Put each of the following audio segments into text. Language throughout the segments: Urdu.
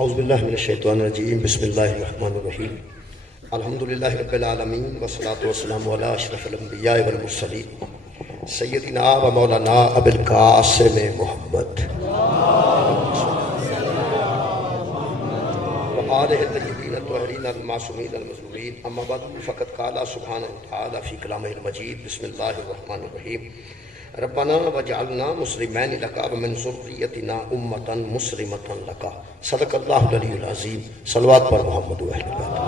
اعوذ باللہ من الشیطان الرجیم بسم اللہ الرحمن الرحیم الحمدللہ رب العالمین والصلاة والسلام علی اشرف الانبیاء والمرسلین سیدنا و مولانا ابو القاسم محمد وآلہ الطیبین الطاہرین المعصومین المظلومین اما بعد فقد قال سبحانہ وتعالی فی کلامہ المجید بسم اللہ الرحمن الرحیم ربنا وجعلنا مسلمین لکا ومن ذریتنا امتا مسلمتا لکا صدق اللہ العلی العظیم صلوات پر محمد و اہل بیت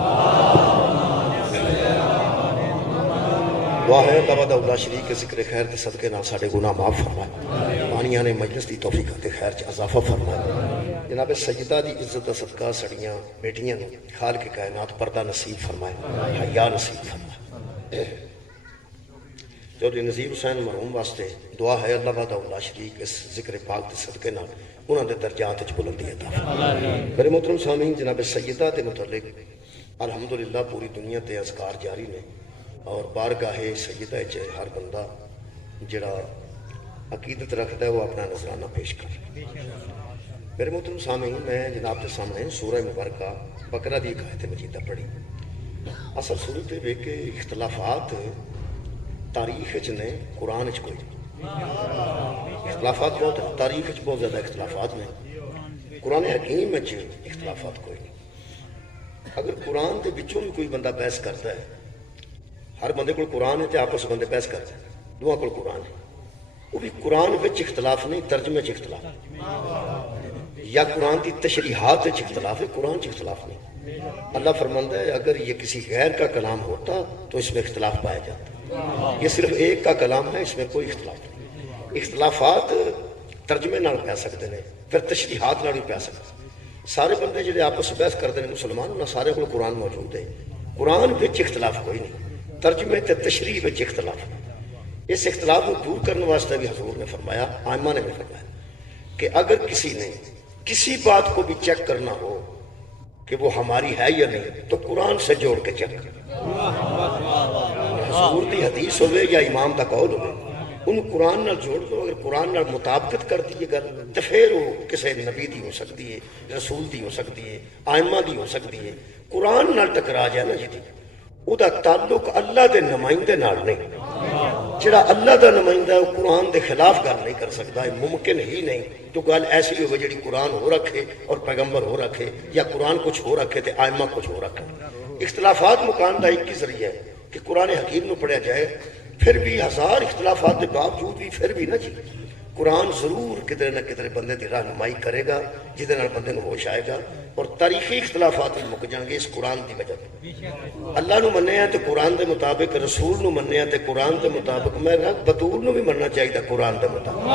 دعا ہے اللہ وحدہ لا شریک کے ذکر خیر کے صدقے نال ساڈے گناہ معاف فرمائے پانیاں نے مجلس دی توفیقات خیر چ اضافہ فرمائے جناب سیدہ دی عزت دا صدقہ سڑیاں بیٹیاں نو خالق کائنات پردہ نصیب فرمائے حیا نصیب فرمائے چودھری نذیر حسین مرحوم واسطے دعا ہے اللہ وحدہ لا شریک اس ذکر پاک دے صدقے نال انہاں دے درجات وچ بلندی عطا فرمائے میرے محترم سامعین جناب سیدہ دے متعلق الحمدللہ پوری دنیا تے اذکار جاری نے اور بارگاہ سیدہ وچ ہر بندہ جڑا عقیدت رکھتا ہے وہ اپنا نذرانہ پیش کر میرے محترم سامعین میں جناب کے سامنے سورہ مبارکہ بقرہ دی ایک آیت مجیدہ پڑھی اصل صورت ہے کہ اختلافات تاریخ نے قرآن کوئی اختلافات بہت ہیں تاریخ بہت زیادہ اختلافات میں قرآن حکیم میں اختلافات کوئی نہیں اگر قرآن کے بچوں بھی کوئی بندہ بحث کرتا ہے ہر بندے کو قرآن ہے تو آپس بندے بحث کرتے ہیں دونوں کو قرآن ہے وہ بھی قرآن وچ اختلاف نہیں ترجمے چ اختلاف یا قرآن کی تشریحات وچ اختلاف ہے قرآن چ اختلاف نہیں اللہ فرماتا ہے اگر یہ کسی غیر کا کلام ہوتا تو اس میں اختلاف پایا جاتا یہ صرف ایک کا کلام ہے اس میں کوئی اختلاف نہیں اختلافات ترجمے نال پہ سکتے ہیں پھر تشریحات نال بھی پہ سکتے سارے بندے جڑے آپس بحث کرتے ہیں مسلمان انہاں سارے کو قرآن موجود ہے قرآن وچ اختلاف کوئی نہیں ترجمے تے تشریح وچ اختلاف اس اختلاف کو دور کرنے واسطے بھی حضور نے فرمایا آئمہ نے بھی فرمایا کہ اگر کسی نے کسی بات کو بھی چیک کرنا ہو کہ وہ ہماری ہے یا نہیں تو قرآن سے جوڑ کے چیک کرنا حضور دی حدیث ہوئے یا امام دا قول ہوئے ان قرآن نال جوڑ دو اگر قرآن نال مطابقت کر دیئے گا تو پھر وہ کسی نبی دی ہو سکتی ہے رسول دی ہو سکتی ہے آئمہ دی ہو سکتی ہے قرآن نال ٹکرا جائے نا جی او دا تعلق اللہ دے نمائندے نال نہیں جڑا اللہ دا نمائندہ ہے وہ قرآن دے خلاف گل نہیں کر سکتا ہے ممکن ہی نہیں تو گل ایسی ہوئے جڑی قرآن ہو رکھے اور پیغمبر ہو رکھے یا قرآن کچھ ہو رکھے تے آئمہ کچھ ہو رکھے اختلافات مکان دا ایک ہی ذریعہ ہے کہ قرآن حکیم نو پڑھیا جائے پھر بھی ہزار اختلافات کے باوجود بھی پھر بھی نہ جی قرآن ضرور کدھر نہ کدھر بندے کی رہنمائی کرے گا جہدے نال بندے کو ہوش آئے گا اور تاریخی اختلافات مک جان گے اس قرآن کی وجہ سے اللہ نو مننے ہیں تو قرآن دے مطابق رسول نو مننے ہیں تو قرآن دے مطابق میں بطول نو بھی مننا چاہیے قرآن دے مطابق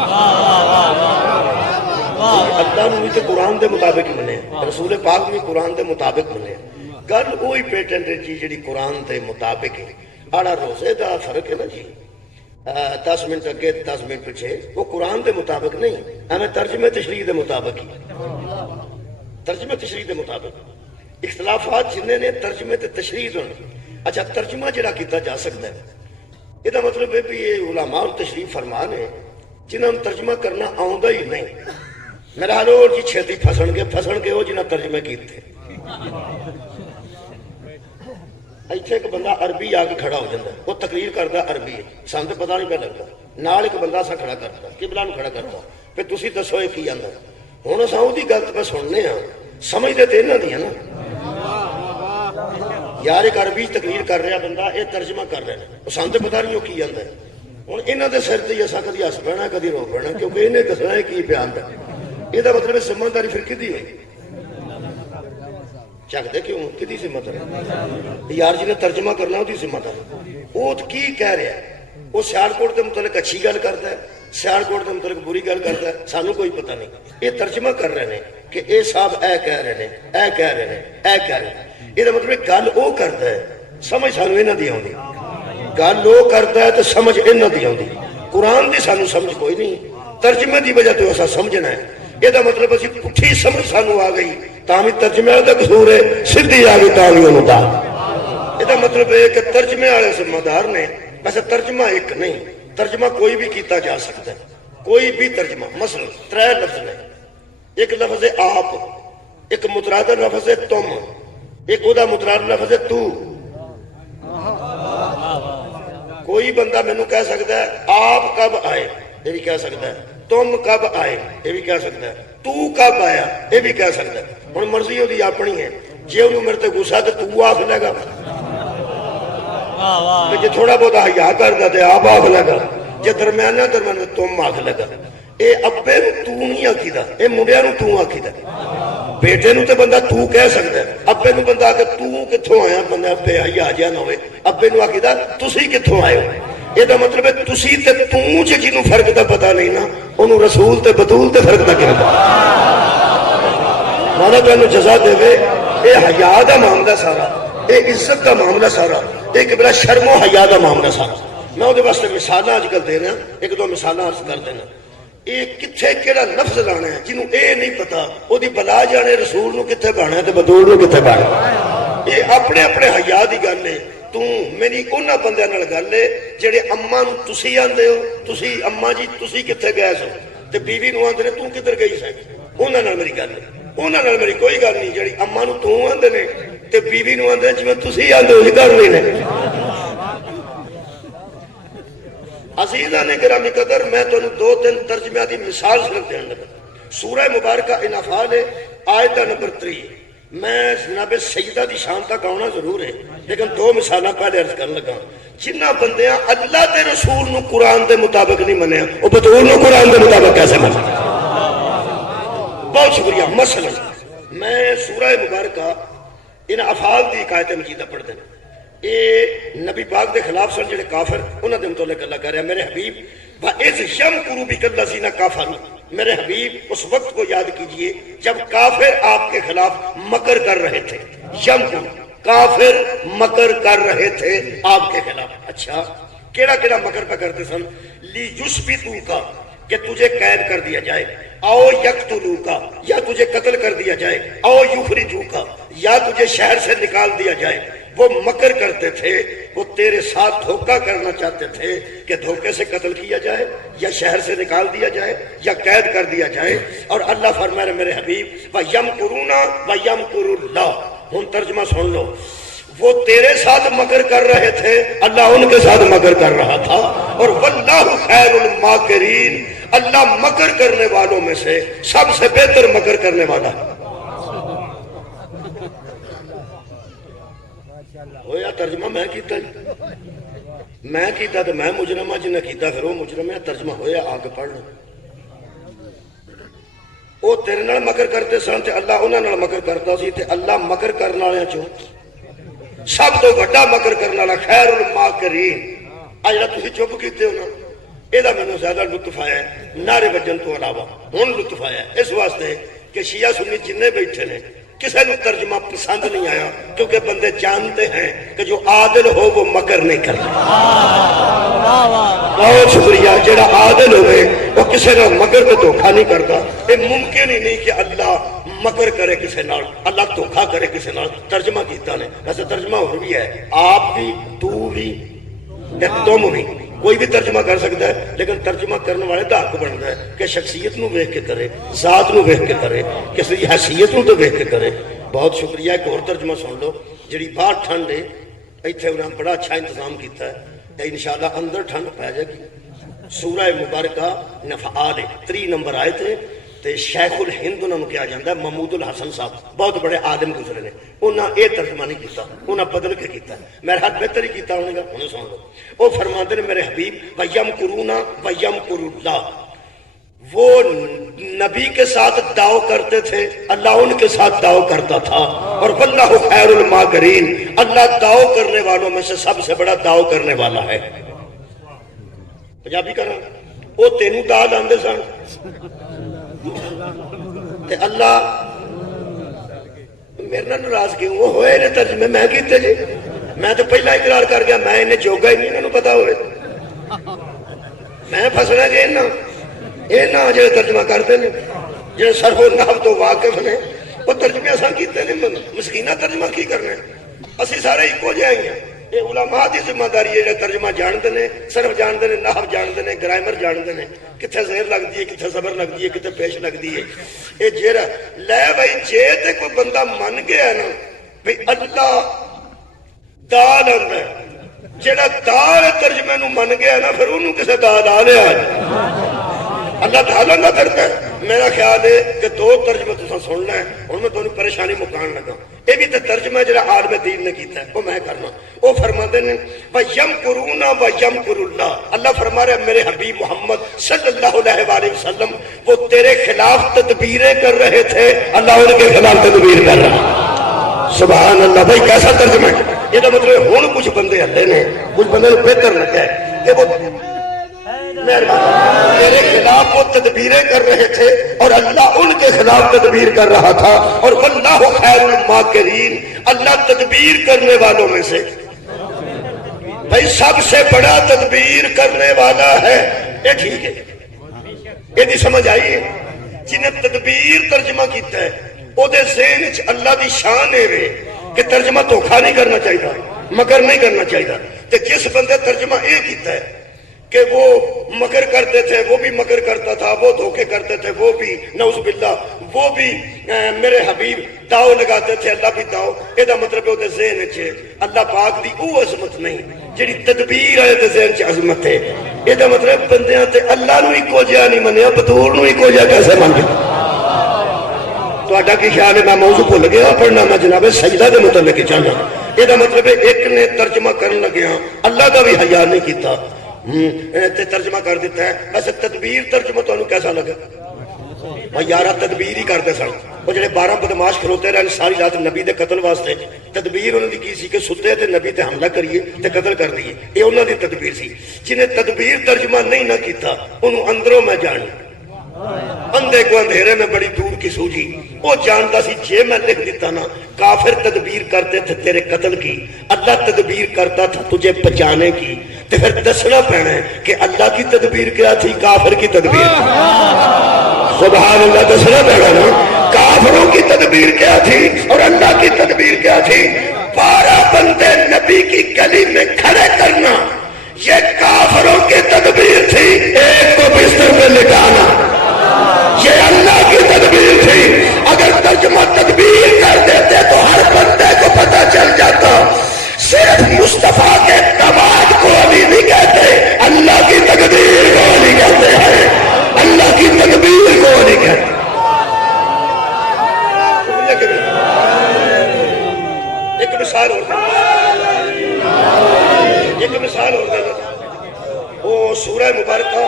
اللہ نو بھی تو قرآن دے مطابق ہی مننے ہیں رسول پاک بھی قرآن دے مطابق مننے ہیں گل وہی پیٹنٹ چیز جڑی قرآن دے مطابق ہے آڑا روزے دا فرق ہے نا جی 10 منٹ اگے 10 منٹ پیچھے وہ قرآن دے مطابق نہیں ہمیں ترجمہ تشریح دے مطابق ہی ترجمہ تشریح دے مطابق اختلافات جنہیں نے ترجمہ تے تشریح دوں اچھا ترجمہ جڑا کیتا جا سکتا ہے یہ دا مطلب ہے بھی یہ علماء تشریح فرمان ہے جنہاں ترجمہ کرنا آؤندا ہی نہیں میرا حال اور جی چھتی پھسن کے وہ جنہاں ترجمہ کیتے ایتھے ایک بندہ عربی آ کے کھڑا ہو جاتا ہے وہ تقریر کرتا عربی ہے سان تو پتہ نہیں پہ لگتا نال ایک بندہ سا کھڑا کرتا قبلہ نو کھڑا کرتا پھر تسی دسو یہ کی آندا ہن اساں اودی گل پہ سننے ہاں سمجھدے تے انہاں دی نا یار ایک عربی تقریر کر رہا بندہ یہ ترجمہ کر رہا ہے وہ سان تو پتہ نہیں وہ کی آندا ہے ہن انہاں دے سر تے اساں کدی ہس پینا کدی رو پینا کیونکہ انہیں دسنا ہے کی پہ آندا یہ دا مطلب سمجھداری پھر کدی ہوئی چک دے کیوں کدی سمت ہے یار جی نے ترجمہ کرنا ہوتی سمت ہے وہ کی کہہ رہا ہے وہ سیالکوٹ کے متعلق اچھی گل کرتا ہے سیالکوٹ کے متعلق بری گل کرتا ہے سانو کوئی پتہ نہیں یہ ترجمہ کر رہے ہیں کہ اے صاحب اے کہہ رہے ہیں اے کہہ رہے ہیں اے کہہ رہے ہیں یہ مطلب گل وہ کرتا ہے سمجھ سانو انہاں دی آؤندی گل وہ کرتا ہے تو سمجھ انہاں دی آؤندی قرآن دی سانو سمجھ کوئی نہیں ترجمے دی وجہ تو ایسا سمجھنا ہے یہ مطلب اسی پٹھی سمجھ سانو آ گئی تامی ترجمے والے دا قصور ہے سدھی آ گئی تامی انہوں دا یہ مطلب ہے کہ ترجمے والے ذمہ دار نے ویسے ترجمہ ایک نہیں ترجمہ کوئی بھی کیتا جا سکتا ہے کوئی بھی ترجمہ مثلا 3 لفظ نے ایک لفظ ہے آپ ایک مترادف لفظ ہے تم، ایک وہ مترادف لفظ ہے تو۔ کوئی بندہ مینوں کہہ سکتا ہے آپ کب آئے، یہ بھی کہہ سکتا ہے تم کب آئے، یہ بھی کہہ سکتا ہے تو کب آیا، یہ بھی کہہ سکتا ہے۔ ہن مرضی وہی اپنی ہے، جے انہوں میرے تے غصہ تو آکھ لے گا، جے تھوڑا بہت حیا کردا تے آپ آکھ لے گا، جے درمیانہ تم آکھ لے گا۔ اے ابے نو تو نہیں آکھیدا، اے منڈیاں نو تو آکھیدا۔ بیٹے نو تے بندہ تو کہہ سکتا ہے، ابے نو بندہ کہ تو کتھوں آیا، بندہ بے حیا جا نہ ہوئے، ابے نو آکھیدا تسی کتھوں آئے ہو۔ یہ دا مطلب ہے تسی تے توں چ جنوں فرق دا پتہ نہیں نا، انہوں رسول تے بطول تے فرق دا کیا پتہ۔ مولا تانوں جزا دے وے۔ اے حیا دا معاملہ سارا، اے عزت دا معاملہ سارا، ایک بڑا شرم و حیا دا معاملہ سارا۔ میں وہ واسطے مثالاں اج کل دینا، ایک دو مثالاں عرض کر دینا۔ یہ کتھے کیڑا لفظ لانا ہے جنوں اے نہیں پتا، وہ دی بلا جانے رسول نو کتھے بانا ہے تے بطول نو کتھے بانا ہے۔ یہ اپنے اپنے حیا دی گل ہے۔ تو میری انہاں بندیاں نال گل ہے جڑے اماں نو تسی آندے ہو، تسی اماں جی تسی کتھے گئے سو، تے بیوی نو آندے نے تو کدھر گئی سی، انہاں نال میری گل ہے۔ انہاں نال میری کوئی گل نہیں، جڑی اماں نو تو آندے نے تے بیوی نو آندے جویں تسی آندے ہو، گل نہیں نے۔ عزیزان گرامی قدر، میں تمہیں دو تین ترجمہ دی مثال صرف دینے لگا۔ سورہ مبارکہ انفال ہے، آیت نمبر 3۔ میں جناب سیدہ دی شان تک آنا ضرور ہے، لیکن دو مثالہ پہلے عرض کرنے لگا۔ جنہ بندیاں اللہ دے رسول نو قرآن دے مطابق نہیں منیا، وہ بطول نو قرآن دے مطابق کیسے منے؟ بہت شکریہ۔ مثلا میں سورہ مبارکہ انفال دی آیت مجیدہ پڑھ دینا۔ اے نبی پاک دے خلاف سن جڑے کافر، انہاں دے متعلق اللہ کہہ رہا ہے میرے حبیب وَإِذْ يَمْكُرُ بِكَ الَّذِينَ كَفَرُوا، میرے حبیب اس وقت کو یاد کیجئے جب کافر آپ کے خلاف مکر کر رہے تھے۔ یمکر، کافر مکر کر رہے تھے آپ کے خلاف۔ اچھا کیڑا کیڑا مکر پہ کرتے سن؟ لِيُثْبِتُوكَ، کہ تجھے قید کر دیا جائے، او یقتلوکا، یا تجھے قتل کر دیا جائے، او یخرجوکا، یا تجھے شہر سے نکال دیا جائے۔ وہ مکر کرتے تھے، وہ تیرے ساتھ دھوکہ کرنا چاہتے تھے کہ دھوکے سے قتل کیا جائے، یا شہر سے نکال دیا جائے، یا قید کر دیا جائے۔ اور اللہ فرما رہے میرے حبیب وَيَمْكُرُونَ وَيَمْكُرُ اللَّهُ۔ ہن ترجمہ سن لو، وہ تیرے ساتھ مکر کر رہے تھے، اللہ ان کے ساتھ مکر کر رہا تھا۔ اور وَاللَّهُ خَيْرُ الْمَاكِرِينَ، اللہ مکر کرنے والوں میں سے سب سے بہتر مکر کرنے والا ہے۔ ہویا ترجمہ میں کیتا جی، میں کیتا تو میں مجرمہ، جنہیں کیتا پھر وہ مجرم ہے۔ ترجمہ ہویا آگے پڑھ لو۔ وہ تیرے نال مکر کرتے سن تے اللہ انہاں نال مکر کرتا سی، تے اللہ مکر کرنے والے چوں سب تو بڑا مکر کرنے والا خیر الماکرین۔ آ جڑا تسی چپ کیتے ہو نا، یہ مینوں زیادہ لطف آیا ہے نعرے بجن تو علاوہ، ہن لطف آیا ہے اس واسطے کہ شیعہ سنی جننے بیٹھے نے کسی نے ترجمہ پسند نہیں آیا، کیونکہ بندے جانتے ہیں کہ جو عادل ہو وہ مکر نہیں کرتا۔ بہت شکریہ۔ جڑا عادل ہوئے وہ کسی نے مکر کو دھوکھا نہیں کرتا۔ یہ ممکن ہی نہیں کہ اللہ مکر کرے کسی نال، اللہ دھوکھا کرے کسی نال۔ ترجمہ کیتا نے، ویسے ترجمہ اور بھی ہے، آپ بھی، تو بھی، تم بھی، کوئی بھی ترجمہ کر سکتا ہے، لیکن ترجمہ کرنے والے دا حق بنتا ہے کہ شخصیت نو ویکھ کے کرے، ذات نو ویکھ کے کرے، کسی دی حیثیت نو تو ویکھ کے کرے۔ بہت شکریہ۔ ایک اور ترجمہ سن لو۔ جڑی باہر ٹھنڈ ہے، ایتھے انہاں بڑا اچھا انتظام کیتا ہے، انشاءاللہ اندر ٹھنڈ پہ جائے گی۔ سورہ مبارکہ نفعال 3 نمبر آئے تھے، تے شیخ الہند انہوں نے کیا جاندہ ہے، محمود الحسن صاحب بہت بڑے عالم گزرے نے، انہاں اے ترجمہ نہیں کیتا، انہاں بدل کے کیتا ہے، میرے ہاتھ بہتر ہی کیتا انہوں نے، انہوں سن لو۔ وہ فرماتے ہیں میرے حبیب وَيَمْكُرُونَ وَيَمْكُرُ اللَّهُ، وہ نبی کے ساتھ دعو کرتے تھے، اللہ ان کے ساتھ دعو کرتا تھا۔ اور وَاللَّهُ خَيْرُ الْمَاكِرِينَ، اللہ دعو کرنے والوں میں سے سب سے بڑا دعو کرنے والا ہے۔ پنجابی کرنا، وہ تینوں دعا آندے سن تے اللہ میرے ناراض کیوں؟ وہ ہوئے نے ترجمے میں کیتے جی، میں تو پہلا اقرار کر گیا، میں انہیں جوگا ہی نہیں، انہوں پتا ہوئے میں پھسنا جی اینا جڑے ترجمہ کرتے ہیں، جڑے صرف و نحو تو واقف نے، وہ ترجمے اساں کیتے ہیں، مسکینہ ترجمہ کی کرنے، اسی سارے ایکو جے آئی ہیں۔ یہ علماء دی ذمہ داری ہے، ترجمہ جانتے ہیں، صرف جانتے ہیں، نحو جانتے ہیں، گرامر جانتے ہیں، کتنے زیر لگتی ہے، کتنے صبر لگتی ہے، کتنے پیش لگتی ہے. یہ جیرا لے بھائی جے تے کوئی بندہ من گیا نا بھئی اللہ دال آندا ہے، جیڑا دال ترجمے نو من گیا نا پھر انہوں کسے دال آ لیا ہے. اللہ دال آندا کرتا ہے. میرا خیال ہے کہ دو ترجمے تساں سننا ہے. ہن میں تانوں پریشانی مکان لگا. یہ بھی تو ترجمہ جڑا عالم دین نے کیتا ہے وہ میں کرنا. وہ فرماتے ہیں وَيَمْكُرُونَ وَيَمْكُرُ اللَّهُ. اللہ فرما رہا ہے میرے حبیب محمد صلی اللہ علیہ وآلہ وسلم وہ تیرے خلاف تدبیریں کر رہے تھے، اللہ ان کے خلاف تدبیر کر رہا ہے. سبحان اللہ. بھائی کیسا ترجمہ ہے؟ یہ تو مطلب ہوں کچھ بندے ہلے نے، کچھ بندے بہتر لگا ہے کہ وہ تیرے خلاف وہ تدبیریں کر رہے تھے اور اللہ ان کے خلاف تدبیر کر رہا تھا. اور واللہ خیر الماکرین، اللہ تدبیر کرنے والوں میں سے بھائی سب سے بڑا تدبیر کرنے والا ہے. یہ ٹھیک ہے، یہ نہیں سمجھ آئی ہے. جنہیں تدبیر ترجمہ کیتا ہے وہ دے ذہن وچ اللہ دی شان ہے کہ ترجمہ دھوکھا نہیں کرنا چاہیے، مگر نہیں کرنا چاہیے. تو جس بندے ترجمہ یہ کیتا ہے کہ وہ مکر کرتے تھے وہ بھی مکر کرتا تھا، وہ دھوکے کرتے تھے وہ بھی، نعوذ باللہ، وہ بھی میرے حبیب داؤ لگاتے تھے، اللہ بھی داؤ. یہ مطلب ہے ذہن چ اللہ پاک دی او عظمت نہیں جڑی تدبیر ہے تے ذہن چ عظمت ہے. یہ مطلب بندیاں تے اللہ نو اکو جہا نہیں منیا، بطور نو اکو جہا کیسے من گیا؟ تہاڈا کی خیال ہے؟ میں موضوع بھول گیا پڑھنا، میں جناب سجدہ دے متعلق چاہنا. یہ مطلب ہے ایک نے ترجمہ کرن لگیا اللہ کا بھی حیا نہیں کیتا، ترجمہ کر دیتا ہے. ویسے تدبیر ترجمہ تو کیسا لگا؟ یارہ تدبیر ہی کرتے سن. وہ جڑے 12 بدماش کھلوتے رہے ساری رات نبی دے قتل واسطے، تدبیر انہوں نے کی سی کہ ستے تے نبی تے حملہ کریے تے قتل کر دیے. یہ انہوں نے تدبیر سی. جنہیں تدبیر ترجمہ نہیں نہ کیتا انہوں اندروں میں جانی، اندھے کو اندھیرے میں بڑی دور کی سوجی. وہ جانتا سی جے میں لکھ دیتا نا کافر تدبیر کرتے تھے تیرے قتل کی، اللہ تدبیر کرتا تھا تجھے بچانے کی. تو پھر دسنا پڑنا ہے کہ اللہ کی تدبیر کیا تھی، کافر کی تدبیر. سبحان اللہ. دسنا پڑنا نا کافروں کی تدبیر کیا تھی اور اللہ کی تدبیر کیا تھی. 12 بندے نبی کی گلی میں کھڑے کرنا یہ کافروں کی تدبیر تھی. ایک کو بستر میں لٹانا یہ اللہ کی تدبیر تھی. اگر ترجمہ تدبیر کر دیتے تو ہر بندے کو پتہ چل جاتا صرف مصطفیٰ کے دماد کو علی نہیں کہتے، اللہ کی تقدیر کو علی کہتے ہیں، اللہ کی تدبیر کو علی کہتے ہیں. ایک مثال اور ایک مثال اور دینا. وہ سورہ مبارکہ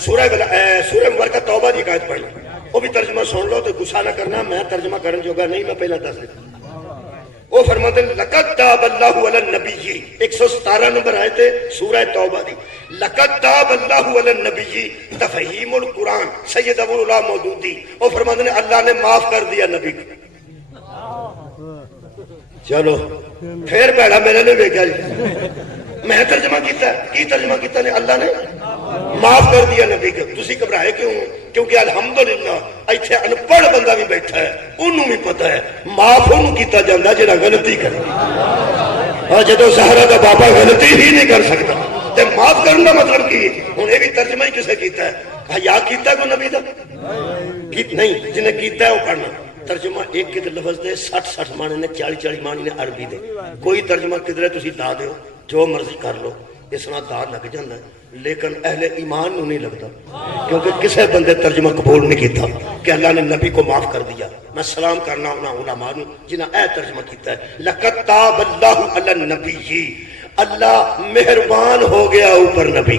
سورہ مبارکہ توبہ دی آیت پڑھنا. وہ بھی ترجمہ سن لو تو غصہ نہ کرنا، میں ترجمہ کرنے جوگا نہیں، میں پہلا دس دیتا. وہ فرماتے ہیں لقد تاب اللہ علی النبی، 117 نمبر آئے تھے سورہ توبہ دی. لقد تاب اللہ علی النبی تفہیم القرآن سید ابو اللہ مودودی. وہ فرماتے ہیں اللہ نے معاف کر دیا نبی کو. چلو پھر بیڑا میرے نے دیکھا جی میں ترجمہ کیتا ہے. کی ترجمہ کیتا نے؟ اللہ نے معاف کر دیا نبی کو. تسی گھبرائے کیوں؟ کیونکہ الحمدللہ ایتھے ان پڑھ بندہ بھی بیٹھا ہے، انہوں بھی پتہ ہے معاف انہوں کیتا جاندہ جڑا غلطی کرے. اور جدو زہرہ دا بابا غلطی ہی نہیں کر سکتا تے معاف کرنا مطلب کی انہیں بھی ترجمہ ہی کسے کیتا ہے؟ حیا کیتا ہے کوئی نبی دا؟ نہیں، جنہیں کیتا ہے وہ پڑھنا. ترجمہ ایک کے لفظ دے 60 معنی نے، 40 معنی نے عربی دے. کوئی ترجمہ کدھر ہے تسی دا دیو جو مرضی کر لو، اس نہ دا لگ جاندہ ہے. لیکن اہل ایمان نو نہیں لگتا کیونکہ کسے بندے ترجمہ قبول نہیں کیتا کہ اللہ نے نبی کو معاف کر دیا. میں سلام کرنا ہونا علماء نو جنہاں اے ترجمہ کیتا ہے لقد تاب اللہ علی النبی، اللہ مہربان ہو گیا اوپر نبی.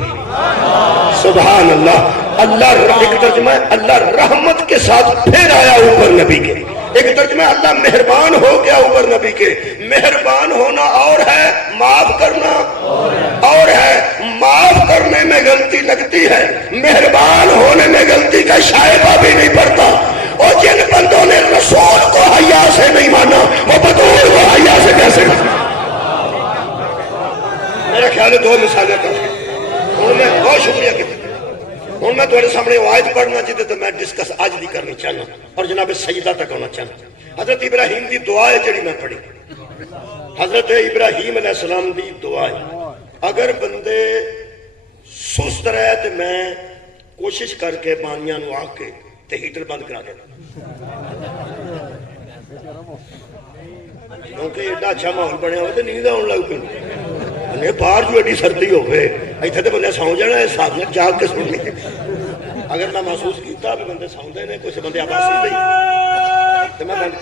سبحان اللہ. اللہ ایک ترجمہ ہے اللہ رحمت کے ساتھ پھر آیا اوپر نبی کے. ایک ترجمہ اللہ مہربان ہو گیا اوپر نبی کے. مہربان ہونا اور ہے، معاف کرنا اور ہے. معاف کرنے میں غلطی لگتی ہے، مہربان ہونے میں غلطی کا شائبہ بھی نہیں پڑتا. اور جن بندوں نے رسول کو حیا سے نہیں مانا وہ بطور کو حیا سے کیسے مانا؟ میرا خیال ہے 2 مثالیں کریں. ہوں میں بہت شکریہ کیا. میں تھوڑے سامنے وہ آیت پڑھنا چاہتے تو میں ڈسکس آج بھی کرنی چاہنا اور جناب سجدہ تک ہونا چاہنا. حضرت ابراہیم دی دعا ہے جڑی میں پڑھی، حضرت ابراہیم علیہ السلام دی دعا ہے، اگر بندے سست رہے تو میں کوشش کر کے بانیاں نو آ کے تے ہیٹر بند کرا دینا، کیونکہ ایڈا اچھا ماحول بنیا ہوا تو نیند آن لگ پی، باہر جو ایڈی سردی ہوئے اتنے تو بندے سو جانا ہے، ساتھ میں جاگ کے سن لیں۔ اگر میں محسوس کیتا بھی بندے سو دے نے، کچھ بندے آواز سن لئی تو میں بند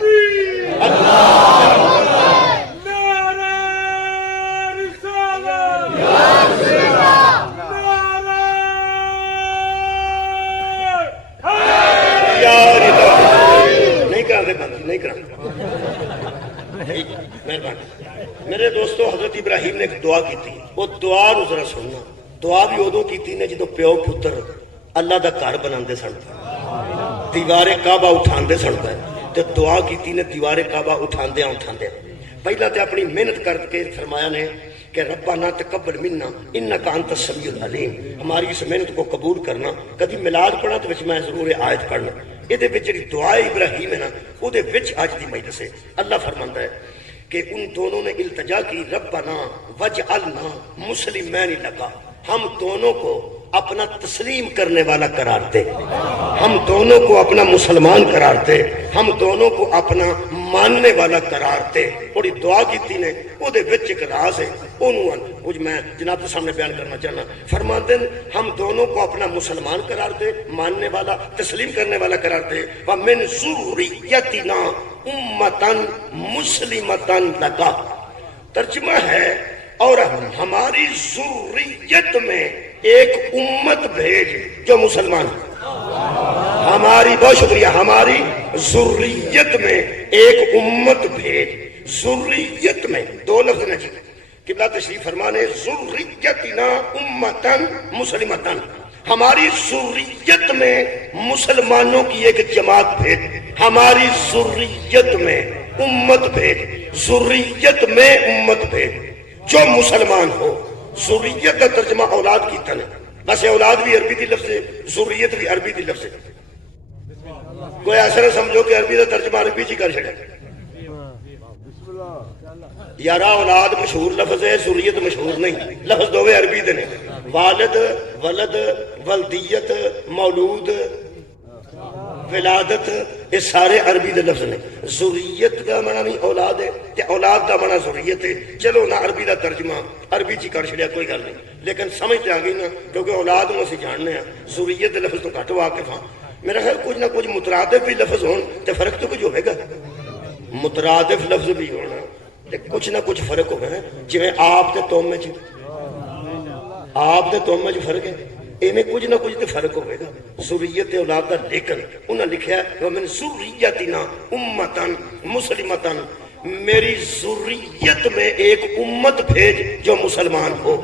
نہیں کراتے، بند نہیں کراتے۔ مہربانی میرے دوستو، حضرت ابراہیم نے ایک دعا کی تھی، وہ دعا نو ذرا سننا۔ دعا بھی ادو کی نے جدو پیو پتر اللہ دا گھر بنا سن، دیوار کعبہ اٹھاندے سن، تے دعا کی نے دیوار کعبہ اٹھاندے پہلا تے اپنی محنت کر کے فرمایا نے کہ ربنا تقبل منا انکا انت السمیع العلیم، ہماری اس محنت کو قبول کرنا۔ کبھی میلاد پڑھنا تو میں ضرور آیت پڑھنا، یہ جڑی دعا ابراہیم ہے نا، وہ اج دی مجلس ہے۔ اللہ فرماندا ہے کہ ان دونوں نے التجا کی، ربنا وجعلنا مسلمین لک، ہم دونوں کو اپنا تسلیم کرنے والا قرار دے، ہم دونوں کو اپنا مسلمان قرار دے، ہم دونوں کو اپنا ماننے والا قرار دے۔ بڑی دعا کیتی نے، وہ دے وچ ایک راز ہے، وہ میں جناب کے سامنے بیان کرنا چاہنا۔ فرماتے ہیں ہم دونوں کو اپنا مسلمان قرار دے، ماننے والا، تسلیم کرنے والا قرار دے، وَمِن ذُرِّيَّتِنَا اُمَّةً مُسْلِمَةً لَكَ، ترجمہ ہے اور ہماری ذریت میں ایک امت بھیج جو مسلمان ہے۔ ہماری، بہت شکریہ، ہماری ذریت میں ایک امت بھیج، ذریت میں دو لفظ نہ جی، قبلہ تشریف فرمانے ذریتنا امتن مسلمتن، ہماری ذریت میں مسلمانوں کی ایک جماعت بھیج، ہماری ذریت میں امت بھیج، ذریت میں امت بھیج جو مسلمان ہو۔ ذریت کا ترجمہ اولاد کی تن، بس اولاد بھی عربی دی لفظ ہے، ذریت بھی عربی دی لفظ ہے، کوئی ایسا نہ سمجھو کہ عربی کا ترجمہ عربی جی کر چھڑے۔ یارا اولاد مشہور لفظ ہے، ذریت مشہور نہیں، لفظ دووے عربی دے نے، والد، ولد، ولدیت، مولود، ولادت، یہ سارے عربی دے لفظ نے۔ ذریت کا معنی نہیں اولاد ہے، تے اولاد کا معنی ذریت ہے۔ چلو نہ عربی دا ترجمہ عربی چی کر چھڑیا، کوئی گل نہیں، لیکن سمجھتے آ گئی نا، کیونکہ اولاد میں اسی جاننے ہیں، ذریت دے لفظ تو گھٹ واقف ہاں۔ میرا خیال کچھ نہ کچھ مترادف بھی لفظ ہون تے فرق تو کچھ ہوئے گا، مترادف لفظ بھی ہونا تے کچھ نہ کچھ فرق ہوگا، جی آپ تے تم میں آپ تے تم میں فرق ہے، ایویں کچھ نہ کچھ تو فرق ہوئے گا ذریت اولاد کا۔ لیکن انہوں نے لکھا ہے وَمِن ذُرِّيَّتِنَا اُمَّةً مُسْلِمَةً، میری ذریت میں ایک امت بھیج جو مسلمان ہو۔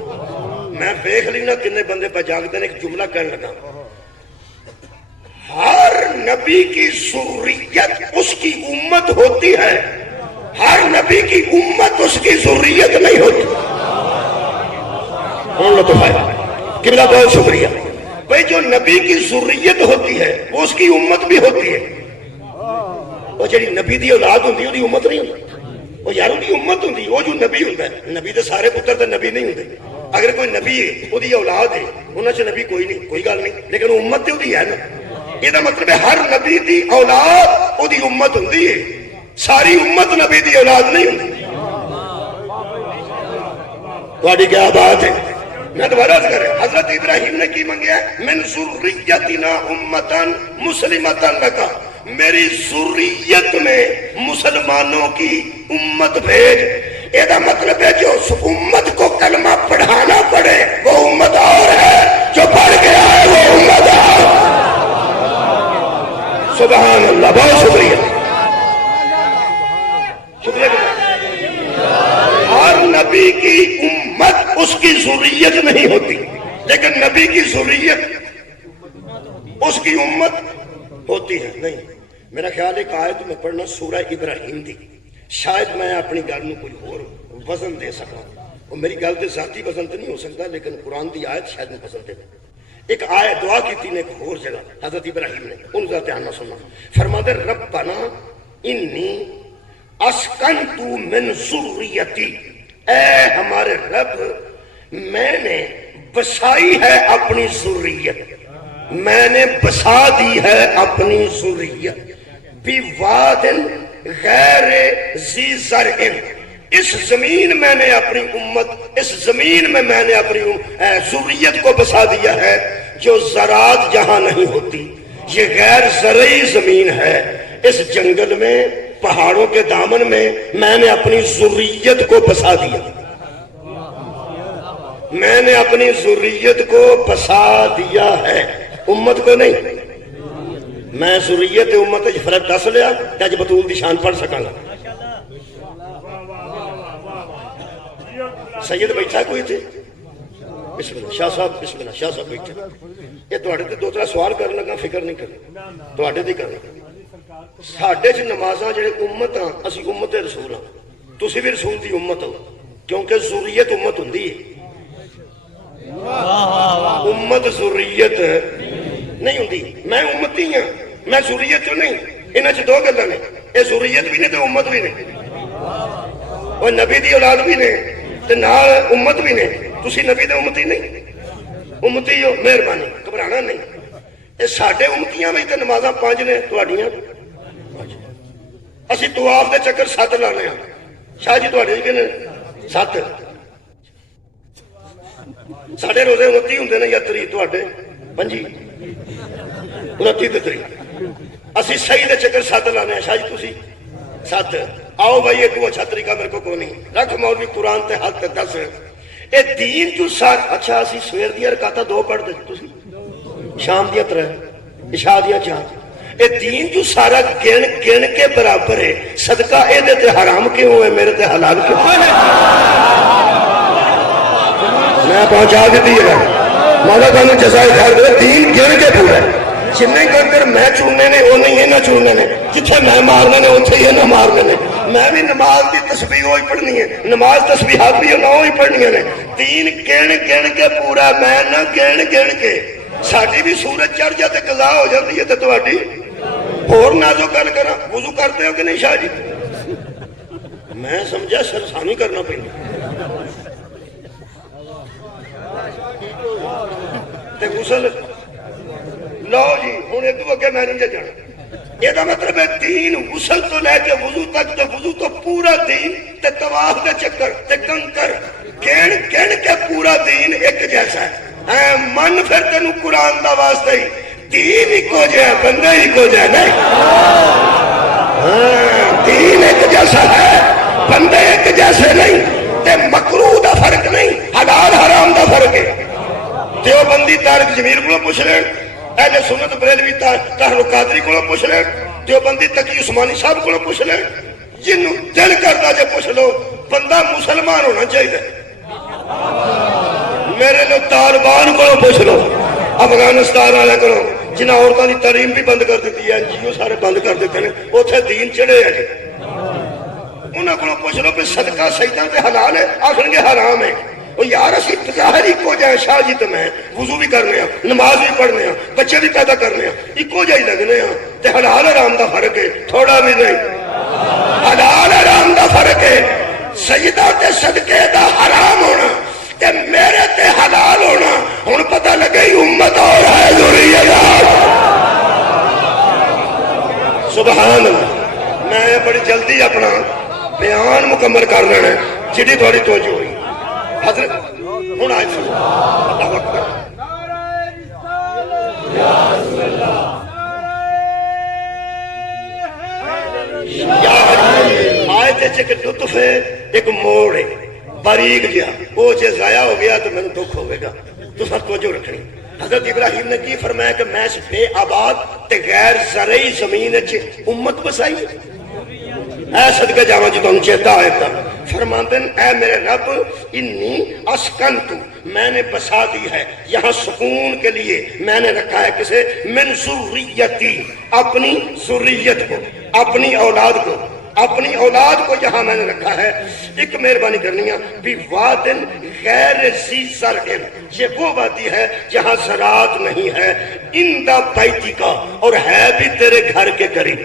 میں دیکھ لینا کتنے بندے پہ جاگتے ہیں، ایک جملہ کہنے لگا، ہر نبی کی ذریت اس کی امت ہوتی ہے، ہر نبی کی امت اس کی ذریت نہیں ہوتی۔ قبلہ بہت شکریہ بھئی، جو نبی کی ذریت ہوتی ہے وہ اس کی امت بھی ہوتی ہے۔ وہ جڑی نبی دی اولاد ہوندی وہ امت نہیں ہوتی، وہ یار دی امت ہوندی، وہ جو نبی ہوتا ہے۔ نبی دے سارے پتر تے نبی نہیں ہوتے، اگر کوئی نبی ہے وہ دی اولاد ہے، انہاں سے نبی کوئی نہیں، کوئی گل نہیں، لیکن امت تے وہ ہے نا۔ یہ مطلب ہے ہر نبی دی اولاد وہ دی امت ہوندی ہے، ساری امت نبی دی اولاد نہیں ہوندی۔ تہاڈی کیا بات ہے؟ میں دوبارہ عرض کر رہا ہوں، حضرت ابراہیم نے کی منگیا من ذریتنا امتن مسلمتن لک، میری ذریت میں مسلمانوں کی امت بھیج۔ یہ مطلب ہے جو اس امت کو کلمہ پڑھانا پڑے وہ امت اور ہے، جو پڑھ گیا ہے وہ امت اور۔ سبحان اللہ، بہت شکریہ، شکریہ۔ ہر نبی کی امت اس کی ذریت نہیں ہوتی، لیکن نبی کی ذریت اس کی امت ہوتی ہے۔ نہیں، میرا خیال ایک آیت میں پڑھنا سورہ ابراہیم دی، شاید میں اپنی گل میں کوئی اور وزن دے سکا، اور میری گل تے ذاتی وزن تو نہیں ہو سکتا، لیکن قرآن دی آیت شاید میں وزن دے۔ ایک آیت دعا کی تھی نے ایک اور جگہ حضرت ابراہیم نے، ان ذرا دھیان نہ سننا، فرماتے ربنا انی اسکنتو من ذریتی، اے ہمارے رب میں نے بسائی ہے اپنی ذریت، میں نے بسا دی ہے اپنی ذریت، بوادن غیر ذی زرع، اس زمین میں نے اپنی امت، اس زمین میں نے اپنی ذریت کو بسا دیا ہے جو زراعت جہاں نہیں ہوتی، یہ غیر زرعی زمین ہے، اس جنگل میں پہاڑوں کے دامن میں نے اپنی ذریت کو بسا دیا، میں نے اپنی ذریت کو بسا دیا ہے، امت کو نہیں۔ میں ذریت امت فرق دس لیا کہ اج بطول دی شان پڑھ سکاں گا۔ سید بیٹھا کوئی تھے، بسم اللہ شاہ صاحب، بسم اللہ شاہ صاحب بیٹھے، یہ تواڈے تے دو ترا سوال کرن لگا، فکر نہیں کرنا، تواڈے دی کرنا۔ ساڈے چ نمازاں جڑے امت ہاں، اسی امت رسول ہاں، تسی بھی رسول دی امت ہو، کیونکہ ذریت امت ہوندی ہے، امت ذریت نہیں ہوندی۔ میں امتی ہاں، میں ذریت تو نہیں، انہاں چ دو گلاں نے، اے ذریت بھی نے تے امت بھی نے، اور نبی دی اولاد بھی نے تے نال امت بھی نے، تسی نبی دے امتی نہیں، امتی ہو، مہربانی گھبرانا نہیں۔ اے ساڈے امتیاں وچ تے نمازاں 5 نے، تہاڈیاں اسی طواف دے چکر 7 لانے ہاں، شاہ جی تہاڈے کنے 7، ساڈے روزے 29 ہوندے نے یا 30، تہاڈے 25، 29 تے 30، اسی صحیح دے چکر 7 لانے ہاں، شاہ جی تسی 7۔ آؤ بھائی ایک اچھا طریقہ میرے کو نہیں، رکھ مولوی قرآن تے حق تے 10، اے دین جو سار، اچھا اسی سویر دیا رکعتاں 2 پڑھ دے تسی، شام دیا 3، عشاء دیا 4، اے دین جو سارا گن کے برابر ہے، صدقہ اے دے تے حرام کیوں ہے، میرے تے حلال کیوں ہے؟ میں پہنچا دیتی ہے مولا تانوں جزائے خیر دے، دین گن کے پورا ہے، جنہیں کر میں چوننے نے وہ نہیں نہ چوننے نے، جتھے میں مارنے نے اتھے یہ نہ مارنے نے، میں بھی نماز دی تسبیح ہوئی پڑھنی ہے، نماز تسبیحات بھی نہ ہوئی پڑھنی ہے، دین گن کے پورا، میں نہ گن کے، ساڈی بھی سورج چڑھ جاتے قضا ہو جاتی ہے تے تہاڈی اور نازو گل کراں، وضو کرتے ہو کہ نہیں شاہ جی؟ میں سمجھا سرسانی کرنا پیندا تے غسل لو جی، ہوں ادو اگے میں نہیں جانا، یہ مطلب ہے دین غسل تو لے کے وضو تک، تے وضو تو پورا دین، تے طواف دے چکر تے کنکر گن کے پورا دین ایک جیسا ہے۔ من پھر تینوں قرآن دا واسطہ ہی، دین ایک ہو جائے، بندے ایک ہو جائے، نہیں دین ایک جیسا ہے، بندے ایک جیسے نہیں، تے مکروہ دا فرق نہیں، حلال حرام دا فرق ہے۔ دیوبندی طارق جمیل کو پوچھ لیں، اہل سنت بریلوی طاہر قادری کو پوچھ لیں، دیوبندی تقی عثمانی صاحب کو پوچھ لیں، جنوں دل کرتا جے پوچھ لو، بندہ مسلمان ہونا چاہیے۔ میرے لو طالبان کو پوچھ لو، افغانستان والے کو، جنہیں عورتوں کی تعلیم بھی بند کر دیتی ہے، NGO سارے بند کر دیتے ہیں، اتنے دین چڑھے ہے جی، انہوں کو پوچھ لو کہ صدقہ سجدہ تے حلال ہے، آخر کے حرام ہے۔ وہ یار اسی ظاہر ایک ہو جائے، شاہ جی تو میں وضو بھی کرنے ہیں، نماز بھی پڑھنے ہیں، بچے بھی پیدا کرنے ہیں، ایک ہو جائے لگنے ہیں، تے حلال حرام دا فرق ہے، تھوڑا بھی نہیں، حلال حرام دا فرق ہے۔ سجدہ تے صدقے دا حرام ہونا تے میرے تے حلال ہونا، ہن پتہ لگے امت اور ہے ذریت۔ سبحان اللہ۔ میں بڑی جلدی اپنا بیان مکمل کر لینا ہے، جڑی تھوڑی توجہ ہوئی حضرت ہوں آئے اللہ اکبر۔ آیت ایک لطف ہے، ایک موڑ ہے، باریک گیا، وہ جے ضائع ہو گیا تو میں نے دکھ ہوئے گا، تو سب توجہ رکھنی۔ حضرت ابراہیم نے کی فرمایا کہ میں اس بے آباد تے غیر زرعی زمین امت بسائی، اے صدقے جاواں جی تانوں چیتا آئے تا، فرماتے ہیں اے میرے رب انی اسکنتو، میں نے بسا دی ہے یہاں سکون کے لیے، میں نے رکھا ہے کسے، من ذریتی، اپنی ذریت کو، اپنی اولاد کو، اپنی اولاد کو یہاں میں نے رکھا ہے۔ ایک مہربانی کرنی ہے، بھی وادن غیر ذی زرع، یہ وہ وادی ہے جہاں زراعت نہیں ہے، اندہ بیتی کا، اور ہے بھی تیرے گھر کے قریب۔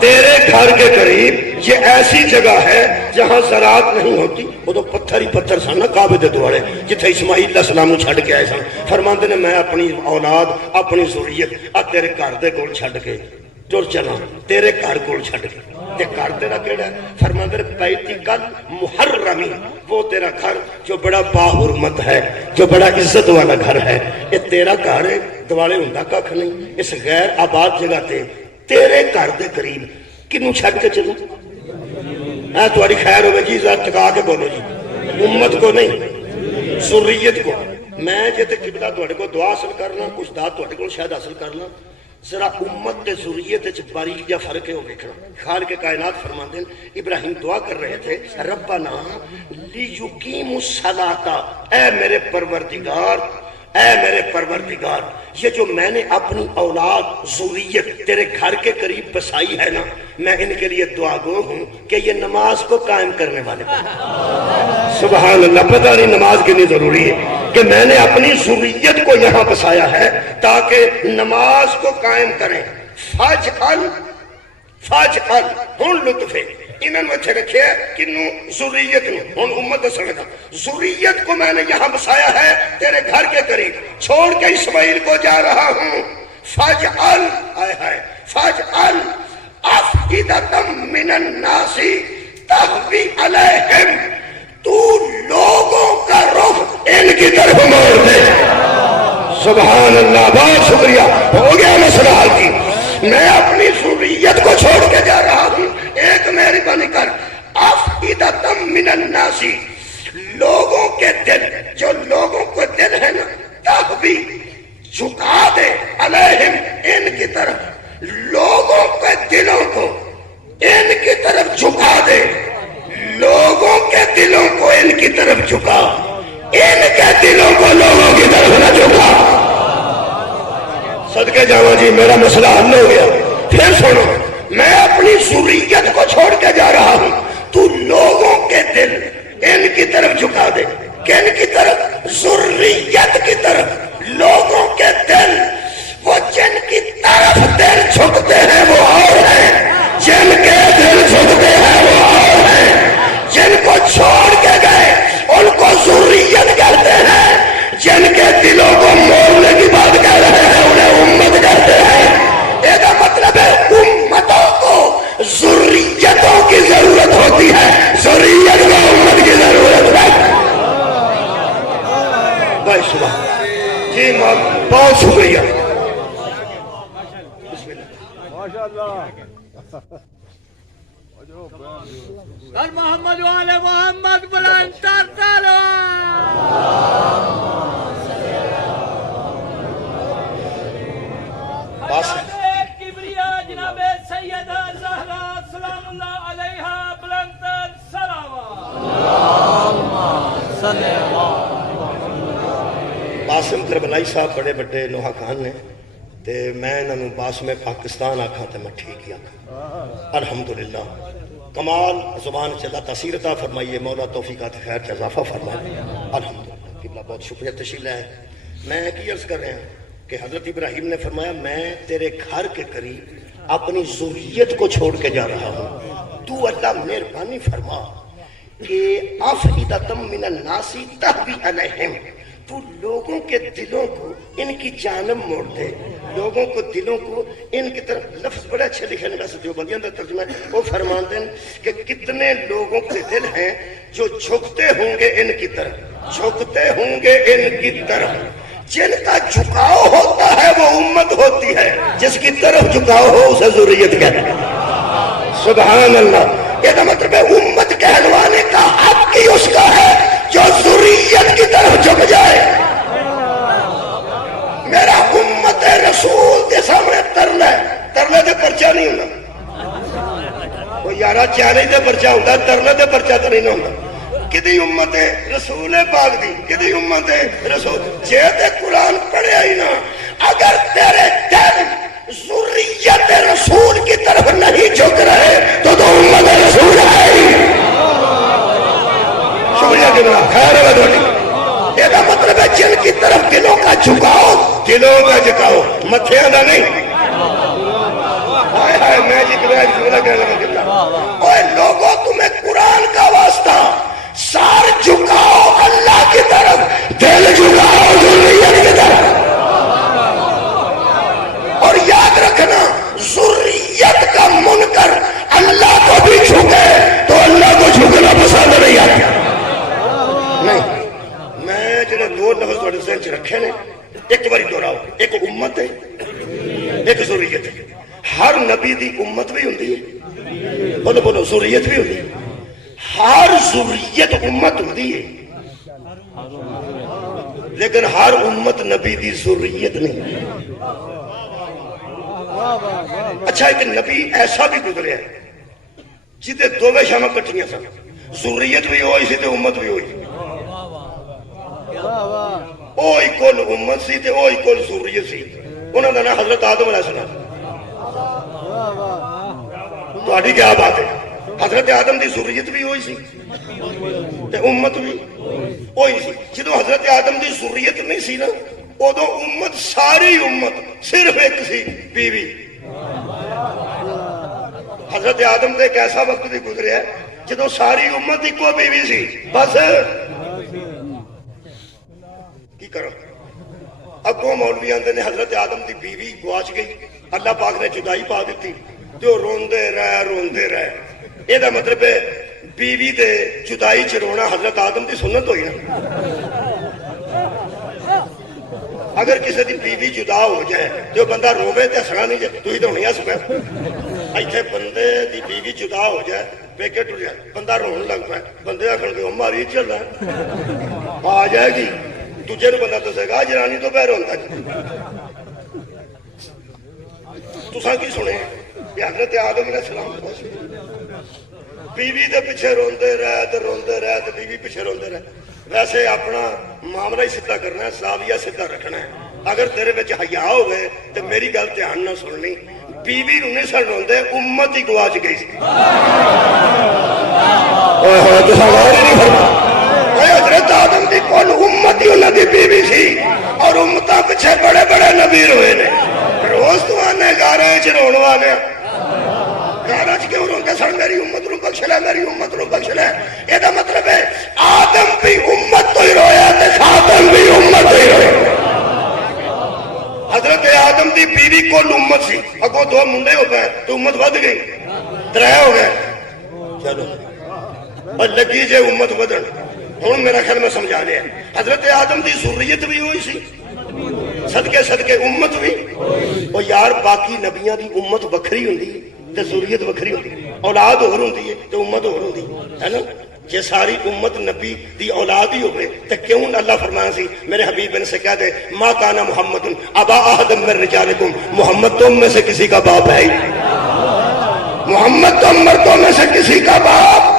تیرے گھر کے قریب یہ ایسی جگہ ہے جہاں زراعت نہیں ہوتی. وہ تو پتھر ہی پتھر سن نا کعبے دے دوڑے جتھے اسماعیل علیہ السلام نو چھڈ کے آئے سن. فرماندے نے میں اپنی اولاد اپنی ذریت تیرے گھر دے کول چھڈ کے ٹر چلا تیرے گھر کول چھڈ کے. تے گھر تیرا کیڑا ہے؟ فرماندے بیتک المحرمی، وہ تیرا گھر جو بڑا باحرمت ہے، جو بڑا عزت والا گھر ہے. یہ تیرا گھر ہے، دوالے ہوندا کھ نہیں. اس غیر آباد جگہ تے تیرے گھر دے قریب کنوں چھڈ کے چلوں؟ تھوڑی خیر ہوئے جی، ذرا ٹکا کے بولو جی. امت کو نہیں، ذریت کو. میں جے تے قبلہ تواڈے کو دعا حاصل کرنا، کچھ داد تواڈے کو شاید حاصل کرنا. ذرا امت تے ذریت وچ باریک جا فرق ہے وہ ویکھنا. خالق کائنات فرماندے ہیں ابراہیم دعا کر رہے تھے ربنا لیقیموا الصلاۃ، اے میرے پروردگار، اے میرے پروردگار، یہ جو میں نے اپنی اولاد ذریت تیرے گھر کے قریب بسائی ہے نا، میں ان کے لیے دعا گو ہوں کہ یہ نماز کو قائم کرنے والے بنیں. سبحان اللہ. پتہ نہیں نماز کتنی ضروری ہے کہ میں نے اپنی ذریت کو یہاں بسایا ہے تاکہ نماز کو قائم کریں. فاجعل ہن لطفے انہوں نے اتنے رکھے کنوں ذریت نو. ہن امت دسنے دا ذریت کو میں نے یہاں بسایا ہے تیرے گھر کے قریب، چھوڑ کے اسماعیل کو جا رہا ہوں. فاجعل آئے ہائے فاجعل افئدۃ من الناس تہوی علیہم، تو لوگوں کا رخ ان کی طرف موڑ دے. سبحان اللہ. بہت شکریہ، ہو گیا مسئلہ حل کی. میں اپنی ذریت کو چھوڑ کے جا رہا ہوں، ایک مہربانی کر. افئدۃ من الناس، لوگوں کے دل، جو لوگوں کو دل ہے نا، تہوی جھکا دے، علیہم ان کی طرف، لوگوں کے دلوں کو ان کی طرف جھکا دے. لوگوں کے دلوں کو ان کی طرف جھکا، ان کے دلوں کو لوگوں کی طرف نہ جھکا. صدقے جاواں جی میرا مسئلہ حل ہو گیا. پھر سنو، میں اپنی ذریت کو چھوڑ کے جا رہا ہوں، تو لوگوں کے دل ان کی طرف جھکا دے. کن کی طرف؟ ذریت کی طرف. لوگوں کے دل، وہ جن کی طرف دل جھکتے ہیں وہ اور ہیں، جن کے دل جھکتے ہیں وہ اور ہیں. جن کو چھوڑ کے گئے ان کو ذریت کہتے ہیں، جن کے دلوں کو موڑنے کی بات کہہ رہے ہیں انہیں امت کہتے ہیں. یہ مطلب ہے امتوں کو ذریتوں کی ضرورت ہوتی ہے، ذریت کو امت کی ضرورت ہے. بھائی صبح جی بہت شکریہ. محمد والے محمد بلند تر کبریا جناب سیدہ زہرا سلام اللہ علیہا بلند تر قاسم کربلائی صاحب بڑے بڑے نوحہ خان نے تے میں انہوں باسم پاکستان آکھا تے میں ٹھیک ہی آکھا. الحمدللہ کمال زبان چلا تاثیر عطا فرمائیے، مولا توفیقات خیر کا اضافہ فرمائیے. الحمدللہ قبلہ بہت شکریہ تشریف ہے. میں کی عرض کر رہے ہیں کہ حضرت ابراہیم نے فرمایا میں تیرے گھر کے قریب اپنی ذریت کو چھوڑ کے جا رہا ہوں، تو اللہ مہربانی فرما کہ افئدۃ من الناس تہوی علیہم، تو لوگوں کے دلوں کو ان کی جانب موڑ دے. لوگوں کو دلوں کو ان کی طرف. لفظ بڑے اچھے لکھے ہیں ویسے دیوبندیوں کا ترجمہ ہے. وہ فرماتے ہیں کہ کتنے لوگوں کے دل ہیں جو جھکتے ہوں گے ان کی طرف، جھکتے ہوں گے ان کی طرف. جن کا جھکاؤ ہوتا ہے وہ امت ہوتی ہے، جس کی طرف جھکاؤ ہو اسے ذریت کہتے ہیں. سبحان اللہ. یہ مطلب ہے امت کہلوانے کا حق ہی اس کا ہے جو ذریت کی طرف جھک جائے. میرا امت رسول کے سامنے ترلے دے پرچہ نہیں ہونا. وہ یارہ چہرے دے پرچہ ہوتا، ترلے دے پرچہ تو نہیں ہوتا. کدی امت رسول پاک دی، کدی امت رسول. جے تے قرآن پڑھیا ہی نا، اگر تیرے دل ذریت رسول کی طرف نہیں جھک رہے تو امت رسول ہے ہی. شکریہ جناب، خیر ہے بڑی. یہ مطلب ہے جن کی طرف دلوں کا جھکاؤ، دلوں کا جھکاؤ، متھیاں دا نہیں. ہائے میں جی کہنے لگا اوے لوگوں تمہیں قرآن کا واسطہ سار جھکاؤ اللہ کی طرف دل جھکاؤ ذریت کی طرف اور یاد رکھنا ذریت کا منکر اللہ کو بھی جھکے تو اللہ کو جھکنا پسند نہیں آتا نہیں میں جنہیں دو لفظ تھوڑے ذہن چ رکھے نے ایک باری دہراؤ ایک امت ہے ایک ذریت ہے ہر نبی دی امت بھی ہوندی ہے بولو بولو ذریت بھی ہوندی ہے ہر ذریت امت ہوندی ہے لیکن ہر امت نبی دی ذریت نہیں اچھا ایک نبی ایسا بھی گزریا ہے جیتے دوویں شاماں کٹھیاں سن ذریت بھی ہوئی سی تے امت بھی ہوئی اوہی کل امت سی تے اوہی کل ذریت سی انہوں نے حضرت آدم علیہ السلام تہاڈی کیا بات ہے حضرت آدم دی ذریت بھی ہوئی سی تے امت بھی ہوئی سی جدو حضرت آدم دی ذریت نہیں سی نا ادو امت ساری امت صرف ایک سی بیوی حضرت آدم دے ایک ایسا وقت بھی گزریا جدو ساری امت ایک بیوی سی بس کی کرو اگوں مولوی آندے نے حضرت آدم دی بیوی گواچ گئی اللہ پاک نے جدائی پا دیتی تو روندے رہے یہ دا مطلب ہے بیوی دے جدائی چ رونا حضرت آدم دی سنت ہوئی نا اگر کسی دی بیوی جدا ہو جائے جو بندہ روے تے ہسنا نہیں جائے تو ہی تو نہیں ہس پائے ایتھے بندے دی بیوی جدا ہو جائے پیکے ٹر جائے بندہ رون لگ پائے بندے آخر کے ہماری چل رہا ہے آ جائے گی دوجے نو بندہ دسے گا جنانی تو بہر ہوتا جی تساں کی سنے کہ حضرت آدم علیہ السلام بیوی دے پیچھے روندے رہے تے بیوی پیچھے روندے رہے ویسے اپنا معاملہ ہی سیدھا کرنا ہے زاویہ سیدھا رکھنا ہے اگر تیرے وچ حیا ہوئے تے میری گل دھیان نہ سننی بیوی نو نہیں سن روندے امت ہی گواچ گئی سی حضرت آدم دی کل امت ہی انہاں دی بیوی سی اور امتاں پیچھے بڑے بڑے نبی روئے نے روز تو آنے گارے چ رون والے گارے چ کیوں روندے سن میری امت نو بخش لے میری امت نو بخش لے یہ دا مطلب ہے آدم بھی امت تو ہی رویا تے خاتم بھی امت تو ہی رویا حضرت آدم دی بیوی کل امت سی اگوں دو منڈے ہو گئے تو امت ود گئی ترے ہو گئے چلو اور لگی جے امت ودن ہوں میرا خیال میں سمجھا لیا حضرت آدم دی ذریت بھی ہوئی سی صدقے امت بھی اور یار باقی نبیاں دی امت وکھری ہوندی تے ذریت وکھری ہوندی اولاد ہور ہوندی ہے تے امت ہور ہوندی ہے نا جے ساری امت نبی دی اولاد ہی ہوئے تے کیوں اللہ فرمایا سی میرے حبیب نے سے کہہ دے ما کانا محمد ابا احد من رجالکم محمد تم میں سے کسی کا باپ ہے محمد تم مردوں میں سے کسی کا باپ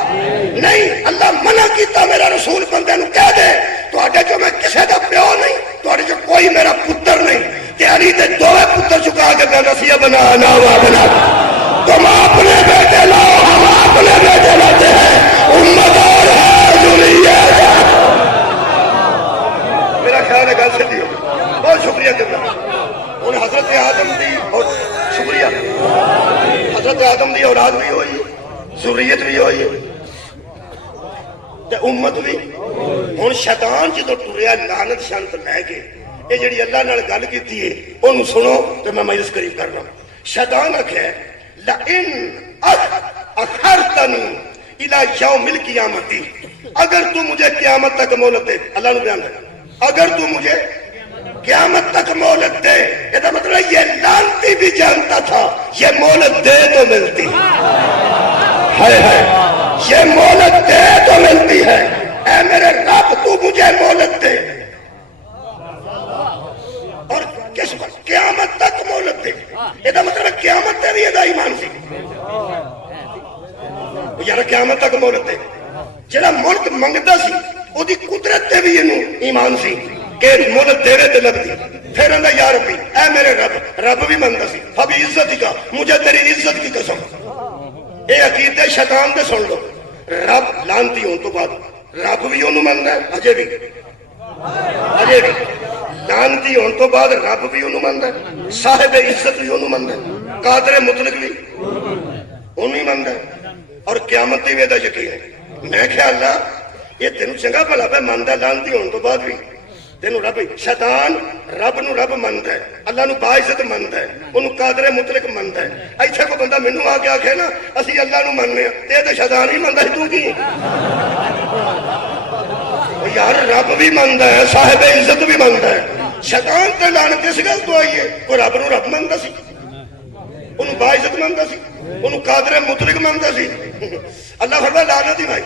نہیں اللہ منع کیتا میرا رسول بندے نو کہہ دے تو آگے جو میں کسے دا پیو نہیں تو آگے جو کوئی میرا پتر نہیں تیاری دے دوے پتر چکا کے میں نسیہ بنا ناوا بنا تم اپنے بیٹے لاؤ ہم اپنے بیٹے لاتے ہیں امت اور ہے ذریت میرا خیال ہے گل سے دی بہت شکریہ کرنا انہیں حضرت آدم دی اور شکریہ حضرت آدم دی اولاد بھی ہوئی ذریت بھی ہوئی تے امت بھی ہن شیطان جدو ٹریا لعنت شانت لے کے یہ جڑی اللہ نال گل کیتی ہے اونوں سنو تے میں مجلس قریب کرنا شیطان آکھے لئن اخرتنی الى یوم القیامت اگر تو مجھے قیامت تک مہلت دے اللہ نے بیان کیا اگر تو مجھے قیامت تک مہلت دے یہ تو مطلب یہ لعنتی بھی جانتا تھا یہ مہلت دے تو ملتی ہے یہ مہلت دے تو ملتی ہے اے میرے رب تو مجھے مہلت دے اور کس وقت قیامت تک مہلت دے یہ مطلب قیامت تے بھی یہ ایمان سی یار قیامت تک مہلت دے جڑا ملک منگدا سی او دی قدرت تے بھی یہ ایمان سی کہ مہلت دے تے لگدی پھر اندا یا ربی اے میرے رب بھی منگدا سی اب عزت کا مجھے تیری عزت کی قسم اے عقیدے شیطان دے سن لو رب لانتی ہون تو بعد رب بھی انہوں منگدا ہے اجے بھی لانتی ہون تو بعد رب بھی انہوں منگدا ہے صاحب عزت بھی انہوں منگدا ہے قادر مطلق بھی انہوں ہی مانتا ہے اور قیامت بھی ویدہ یقین ہے. میں خیال اللہ یہ تینوں چنگا بھلا پہ مانتا لانتی ہونے تو بعد بھی تینوں رب شیطان رب نو رب مانتا ہے, اللہ نو باعزت مانتا ہے, انہوں قادر مطلق مانتا ہے. ایتھے کو بندہ مینوں آ کے آکھے نا اسی اللہ نو ماننے ہیں تے تو شیطان ہی مانتا ہے, تو کی یار رب بھی مانتا ہے, صاحب عزت بھی مانتا ہے. شیطان تے لعنت اس گل تو آئی ہے کوئی رب نو رب مانتا سی, انہوں باعزت مانتا سی, انہوں قادر مطلق مانتا سی. اللہ فرمایا لعنت ہی بھائی.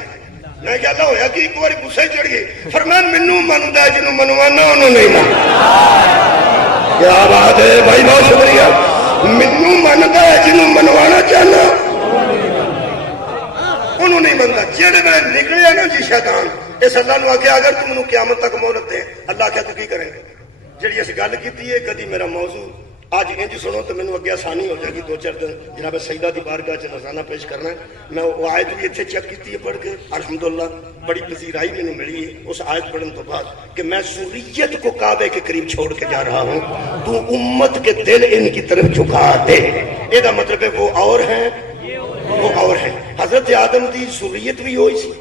میں کیا اللہ ہویا کہ ایک بار غصے چڑھ گئے, فرمایا منو منتا ہے جنوں منوانا انہوں نہیں مانتا. کیا بات ہے بھائی, بہت شکریہ. منو منتا ہے جنوں منوانا چاہنا انہوں نہیں منتا. جیڑے میں نکلے ہیں نا جی شیطان اس اللہ نو آگے اگر تم انہوں قیامت تک مہلت دیں, اللہ کیا تو کی کریں گے. جیڑی اس گل کی ہے کدی میرا موضوع آج انج سنو تو مینوں اگے آسانی ہو جائے گی. 2-4 دن جناب سیدہ دی بارگاہ چ نذرانہ پیش کرنا ہے. میں وہ آیت بھی اتنے چیک کی ہے پڑھ کے, الحمدللہ بڑی پذیرائی مینوں ملی ہے اس آیت پڑھنے تو بعد کہ میں ذریت کو کعبے کے قریب چھوڑ کے جا رہا ہوں, تو امت کے دل ان کی طرف جھکا دے. یہ مطلب ہے وہ اور ہیں, وہ اور ہیں. حضرت آدم دی ذریت بھی ہوئی سی,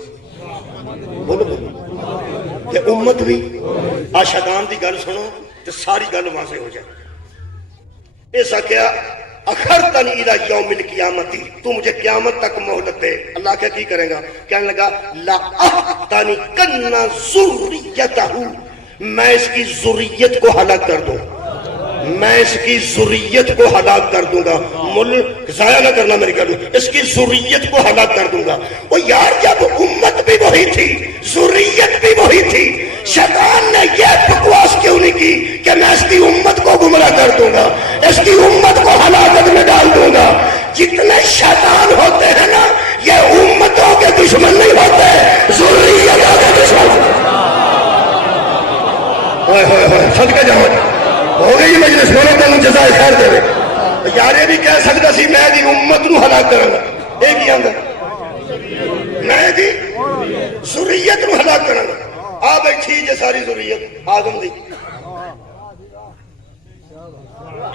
بولو بولو, کہ امت بھی. آ شیطان دی گل سنو تو ساری گل واضح ہو جائے. ایسا کیا اخرتنی الی یوم القیامتی, تو مجھے قیامت تک مہلت دے. اللہ کیا کی کرے گا, کہنے لگا لا احتنکن ذریتہ, میں اس کی ذریت کو ہلاک کر دوں, میں اس کی ذریت کو ہلاک کر دوں گا. ملک ضائع نہ کرنا میری گل, اس کی ذریت کو ہلاک کر دوں گا. وہ یار جب امت بھی وہی تھی ذریت بھی وہی تھی, شیطان نے یہ بکواس کیوں نہیں کی کہ میں اس کی امت کو گمراہ کر دوں گا, اس کی امت کو ہلاکت میں ڈال دوں گا. جتنے شیطان ہوتے ہیں نا یہ امتوں کے دشمن نہیں ہوتے, ذریتوں کے دشمن. صدقہ جاؤں ہو گئی مجلس, ہونے تینوں جزائے خیر دے. یار یہ بھی کہہ سکتا سی میں دی امت نو ہلاک کروں گا, ایک ہی آندا میں دی ذریت نو ہلاک کروں گا. آ بیٹھی جے ساری ذریت آدم دی.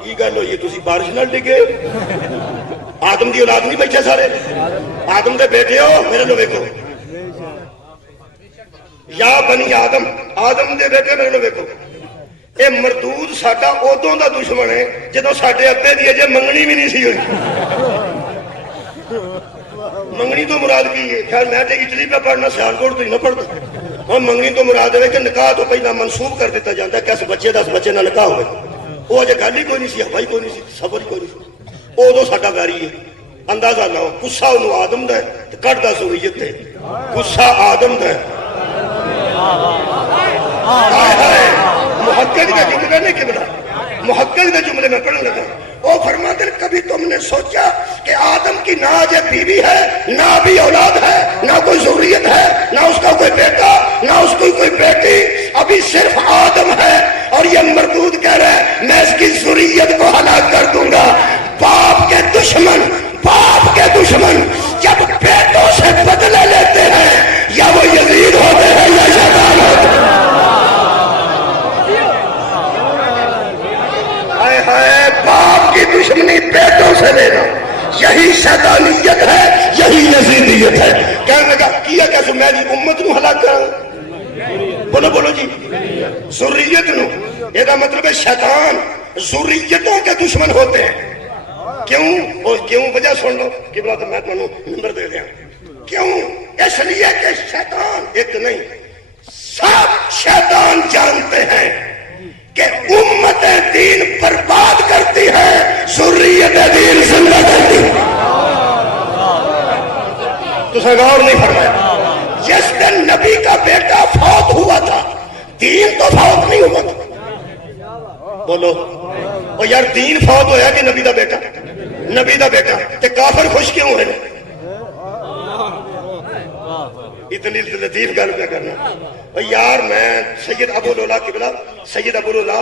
کی گل ہوئی تسی بارش نال ڈگے, آدم دی اولاد نہیں بیٹھے سارے, آدم دے بیٹے ہو میرے لو ویکھو, یا بنی آدم, آدم دے بیٹے میرے لو ویکھو. اے مردود ساڈا ادوں دا دشمن ہے جدوں ساڈے ابے دی اجے منگنی بھی نہیں سی ہوئی. منگنی تو مراد کی ہے, خیر میں تے اٹلی پہ پڑھنا سیالکوٹ تو ہی نہ پڑھتا. اور منگنی تو مراد ہے کہ نکاح تو پہلا منسوب کر دیتا جاتا ہے کہ اس بچے 10 بچے نہ نکاح ہوئے. وہ اجے گل ہی کوئی نہیں سی, ہوائی کوئی نہیں سی, صبر ہی کوئی نہیں سی. ادو ساڈا ویری ہے. اندازہ لاؤ, غصہ انہوں آدم دا ہے تے کٹدا ذریت تے, غصہ آدم دا ہے. محقق کا جملہ نہیں کہ بنا, محقق کا جملے میں پڑھنے لگا. وہ فرماتے ہیں کبھی تم نے سوچا کہ آدم کی نہ آج بیوی ہے, نہ بھی اولاد ہے, نہ کوئی ذریت ہے, نہ اس کا کوئی بیٹا, نہ اس کی کوئی بیٹی, ابھی صرف آدم ہے. اور یہ مردود کہہ رہا ہے میں اس کی ذریت کو ہلاک کر دوں گا. باپ کے دشمن, باپ کے دشمن جب بیٹوں سے بدلے لیتے ہیں یا وہ یزید ہوتے ہیں یا شیطان ہوتے ہیں. باپ کی دشمنی بیٹوں سے لینا یہی شیطانیت ہے, یہی یزیدیت ہے. کہنے لگا کیا کیسے میں دی امت نو ہلاک کراں. بولو بولو جی, ذریت نو. یہ مطلب ہے شیطان ذریتوں کے دشمن ہوتے ہیں. کیوں؟ اور کیوں وجہ سن لو کہ بلا تو میں تمہیں نمبر دے دیا. کیوں؟ اس لیے کہ شیطان ایک نہیں, سب شیطان جانتے ہیں کہ امت دین برباد کرتی ہے, ذریت دین زندہ کرتی ہے. تو غور نہیں فرمایا, جس دن نبی کا بیٹا فوت ہوا تھا دین تو فوت نہیں ہوا تھا. بولو اور یار دین فوت ہویا کہ نبی دا بیٹا, نبی دا بیٹا تے کافر خوش کیوں ہے؟ اتنی لطیف گل پہ کرنا یار. میں سید ابو لولا قبلہ, سید ابو لولا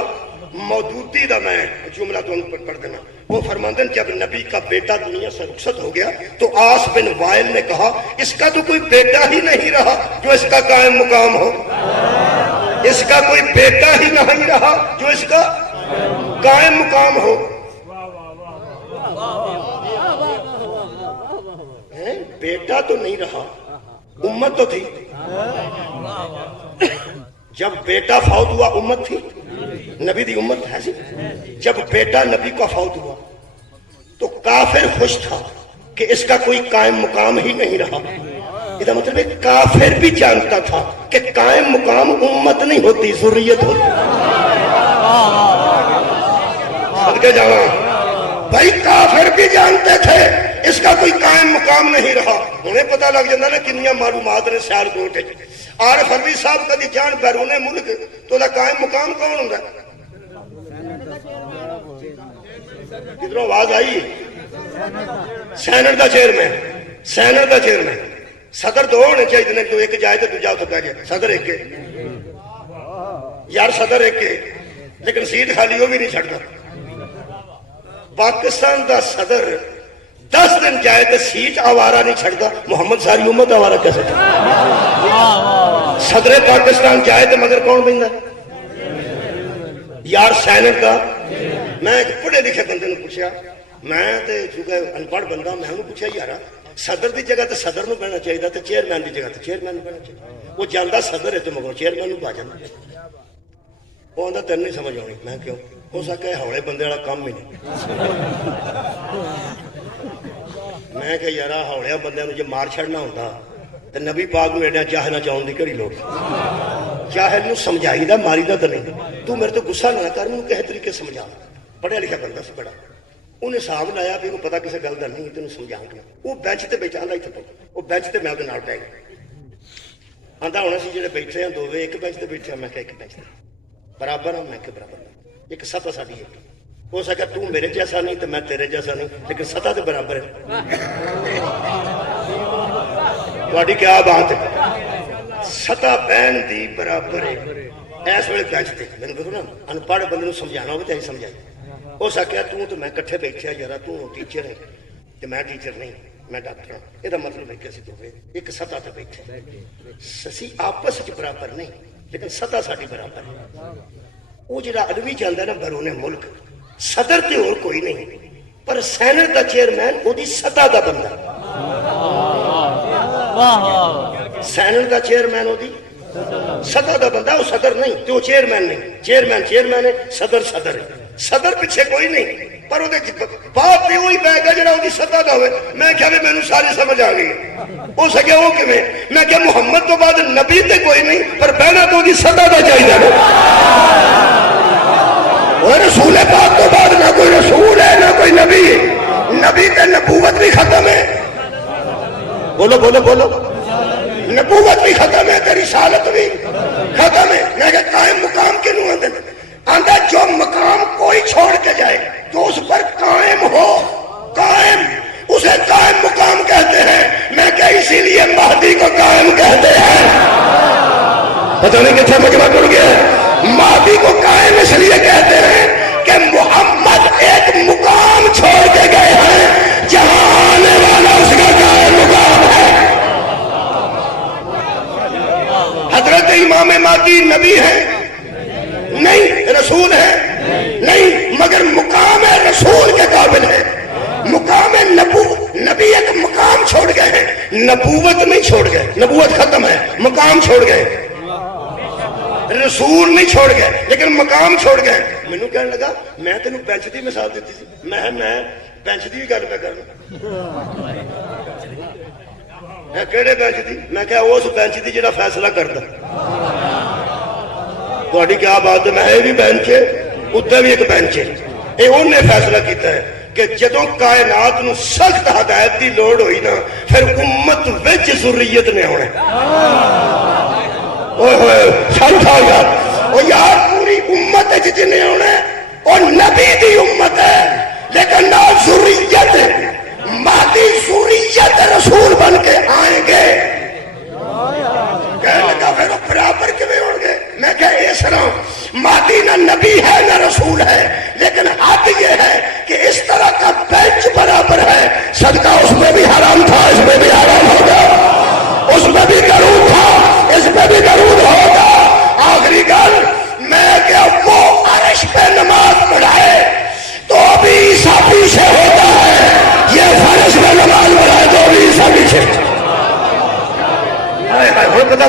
مودودی دا میں جملہ تو ان پر پڑھ دینا. وہ فرماندن جب نبی کا بیٹا دنیا سے رخصت ہو گیا تو آس بن وائل نے کہا اس کا تو کوئی بیٹا ہی نہیں رہا جو اس کا قائم مقام ہو, اس کا کوئی بیٹا ہی نہیں رہا جو اس کا قائم مقام ہو. بیٹا تو نہیں رہا، امت تو تھی. جب بیٹا فوت ہوا امت تھی، نبی دی امت ہے سی. جب بیٹا نبی کا فوت ہوا تو کافر خوش تھا کہ اس کا کوئی قائم مقام ہی نہیں رہا. اس کا مطلب ہے کافر بھی جانتا تھا کہ قائم مقام امت نہیں ہوتی، ذریت ہوتی. صدقے جاواں بھائی کافر بھی جانتے تھے اس کا کوئی قائم مقام نہیں رہا. انہیں پتہ لگ جاتا نا کنیاں معلومات نے سیال کوٹ. عارف حربی صاحب کدی جان بیرون ملک تو دا قائم مقام کون ہوندا ہے؟ کدھروں آواز آئی؟ سینٹ دا چیئرمین. سینٹ دا چیئرمین. صدر دو ہونے چاہیے نے، تو ایک جائے تو دوجا اتنے پہ جائے. صدر ایک ہے یار، صدر ایک ہے لیکن سیٹ خالی وہ بھی نہیں چھڑتا. پاکستان دا صدر 10 دن جائے تو سیٹ آوارہ نہیں چھڑتا. محمد ساری امت آوارہ کیسے چھڑتا؟ صدر پاکستان جائے تو مگر کون بندا یار؟ سینٹ کا. میں ایک پڑھے لکھے بندے نے پوچھا، میں چونکہ ان پڑھ بندہ، میں انہوں پوچھا یار صدر دی جگہ تو صدر نو بہنا چاہیے تو چیئرمین دی جگہ تو چیئرمین نو بہنا چاہیے. وہ جاندا صدر ہے تو مگر چیئرمین نو با جاندا. وہ آندا تین نہیں سمجھ آنی. میں کیوں؟ ہو سکتا ہے ہوڑے بندے والا کام ہی نہیں. میں کہ یار ہوڑیا بندے جو مار چھڑنا ہوتا تو نبی پاک نو ایڈا جاہل چاہن دی کہڑی لوڑ؟ جاہل نو سمجھائی دا ماری دا تو نہیں. تو میرے تو غصہ نہ کر، مینوں کس طریقے سمجھا. پڑھیا لکھا بندہ سی بڑا. انہیں حساب لایا بھی پتا کسی گل کا نہیں، تینوں سمجھاؤں. وہ بینچ تے بیٹھا آندا اتنے وہ بینچ تے میں وہ نال پہ گیا. آندا ہونا سی جڑے بیٹھے ہیں دوویں ایک بینچ تے بیٹھے. میں کہ ایک بینچ تے برابر ہوں. میں کہ برابر ہوں. ایک سطح ساری ایک. ہو سکا تو میرے جیسا نہیں تو میں تیرے جیسا نہیں، لیکن سطح تو برابر ہے. تھوڑی کیا بات ہے؟ سطح بہن دی برابر ہے. اس ویلے بینچ تے میں دیکھو نا ان پڑھ بندے نوں سمجھانا ہوگا تو سمجھائی. ہو سکیا تو میں کٹھے بیٹھے یار، تو ٹیچر ہے کہ میں ٹیچر نہیں، میں ڈاکٹر ہوں. یہ مطلب ہے کہ اسی تو ایک سطح تے بیٹھے. اسی آپس وچ برابر نہیں لیکن سطح ساری برابر ہے. وہ جڑا علوی چلتا ہے نا بیرون ملک، صدر تے اور کوئی نہیں پر سینٹ دا چیئرمین وہ دی سطح دا بندہ. سینٹ دا چیئرمین وہ دی سطح دا بندہ. وہ صدر نہیں تو چیئرمین نہیں. چیئرمین چیئرمین ہے، صدر صدر ہے. صدر پیچھے کوئی نہیں پر وہ بات بھی وہی بہ گیا جڑا وہ سطح دا ہوئے. میں کیا بھی مینوں ساری سمجھ آ گئی. ہو سکے وہ کیویں؟ میں کہ محمد تو بعد نبی تے کوئی نہیں پر بہنا تو دی سطح دا چاہیے. وہ رسول پاک تو بعد نہ کوئی رسول ہے نہ کوئی نبی ہے. نبی تے نبوت بھی ختم ہے. بولو بولو بولو. نبوت بھی ختم ہے تے رسالت بھی ختم ہے. میں کہ قائم مقام کینوں آندے؟ آندا جو مقام کوئی چھوڑ کے جائے تو اس پر قائم ہو. قائم اسے قائم مقام کہتے ہیں. میں کہ اسی لیے مہدی کو قائم کہتے ہیں. پتہ نہیں کتنا مجمع ٹوٹ گیا. مہدی کو قائم اس لیے کہتے ہیں کہ محمد ایک مقام چھوڑ کے گئے ہیں جہاں آنے والا اس کا قائم مقام ہے. حضرت امام مہدی نبی ہے نہیں، رسول ہے نہیں، مگر مقام رسول کے قابل ہے. مقام نبی ایک مقام چھوڑ گئے ہیں، نبوت نہیں چھوڑ گئے. نبوت ختم ہے، مقام چھوڑ گئے. رسول نہیں چھوڑ گئے لیکن مقام چھوڑ گئے. مینوں کہنے لگا میں تینوں بینچ دی مثال دیتی سی. میں بینچ دی بھی گل پہ کرنا. کہڑے بینچ دی؟ میں کہا اس بینچ دی جڑا فیصلہ کرتا. تھوڑی کیا بات ہے؟ میں یہ بھی بینچ ہے، اتنے بھی ایک بینچ ہے. یہ انہیں فیصلہ کیتا ہے کہ جدوں کائنات نو سخت ہدایت دی لوڑ ہوئی نا پھر امت وچ ذریت نے ہونے. اوئے ہوئے سمجھا یار. او یار پوری امت وچ جنے ہونے او نبی دی امت ہے لیکن نہ ذریت. مہدی ذریت رسول بن کے آئیں گے. کہنے لگا پھر برابر کیویں ہوں گے؟ میں کہ اس طرح مہدی نہ نبی ہے نہ رسول ہے لیکن حد یہ ہے کہ اس طرح کا بینچ برابر ہے. صدقہ اس میں بھی حرام تھا، اس میں بھی حرام ہوگا. اس میں بھی درود تھا، اس میں بھی درود ہوگا. آخری گل میں کہ وہ عرش پہ نماز پڑھائے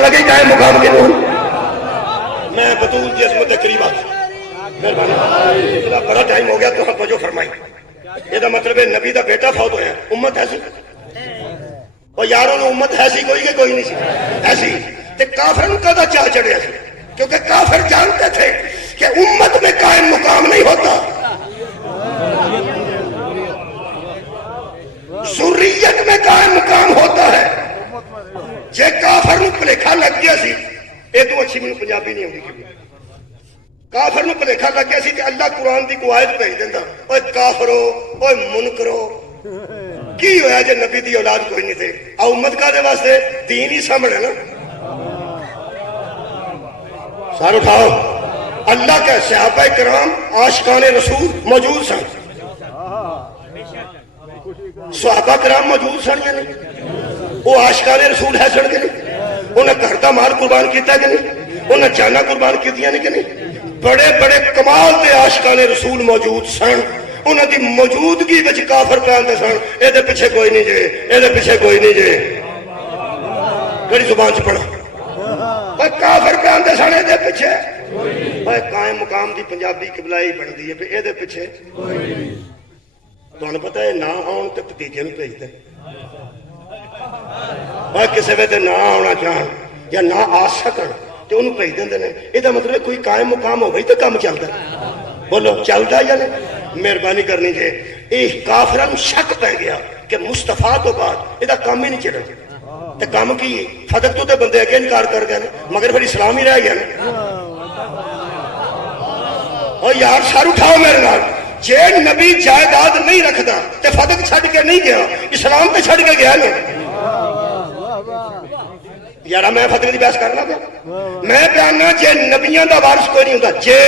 لگے قائم مقام کے لوگ میں بطول کی عظمت قریب آ مہربانی بڑا ٹائم ہو گیا تو توجہ فرمائی یہ مطلب ہے نبی دا بیٹا فوت ہویا امت ایسی اور یاروں نے امت ایسی کوئی کہ کوئی نہیں سی ایسی تے کافر کا دا چاہ چڑھیا سی کیونکہ کافر جانتے تھے کہ امت میں قائم مقام نہیں ہوتا ذریت میں قائم مقام ہوتا ہے جے کافر نو پلیکھا لگ گیا سی اے تو اچھی میں پنجابی نہیں ہوگی کافر نو پلیکھا لگ گیا سی کہ اللہ قرآن دی کو آیت بھیج دیندا اوے کافرو اوے منکرو کی ہویا جے نبی دی اولاد کوئی نہیں تھے امت کا دے واسطے دین ہی سامنے نا سار اٹھاؤ اللہ کے صحابہ کرام عاشقان رسول موجود سن صحابہ کرام موجود سن یا نہیں وہ عاشقان رسول ہے سن کے نہیں انہیں گھر دا مال قربان کیتا کہ نہیں انہیں جانا قربان کیتیاں نہیں کہ نہیں بڑے بڑے کمال دے عاشقان رسول موجود سن انہیں دی موجودگی وچ کافر پہنتے سن اے دے پیچھے کوئی نہیں جے اے دے پیچھے کوئی نہیں جے کڑی زبان چ پڑھا کافر پہنتے سن اے دے پیچھے قائم مقام دی پنجابی قبلائی بن دی ہے اے دے پیچھے تو انہیں پتہ ہے نہ آن تے بھتیجے نوں بھیجتے کسی ویلے نہ آنا چاہن یا نہ آ سکن تو انہوں بھیج دیندے نے یہ مطلب کوئی قائم مقام ہو گئی تو کام چلتا بولو چلتا یا نہیں مہربانی کرنی جے یہ کافران شک پہ گیا کہ مصطفیٰ تو بعد یہ کام ہی نہیں چلتا تو کام کی فدق تو بندے اگے انکار کر گئے مگر پھر اسلام ہی رہ گیا نا اور یار سر اٹھاؤ میرے نال جے نبی جائیداد نہیں رکھتا تے فدق چھڑ کے نہیں گیا اسلام تے چھڑ کے گیا نا یارا میں فدق دی بحث کرنا پیا میں بیاننا جے نبیاں دا وارث کوئی نہیں ہوتا جے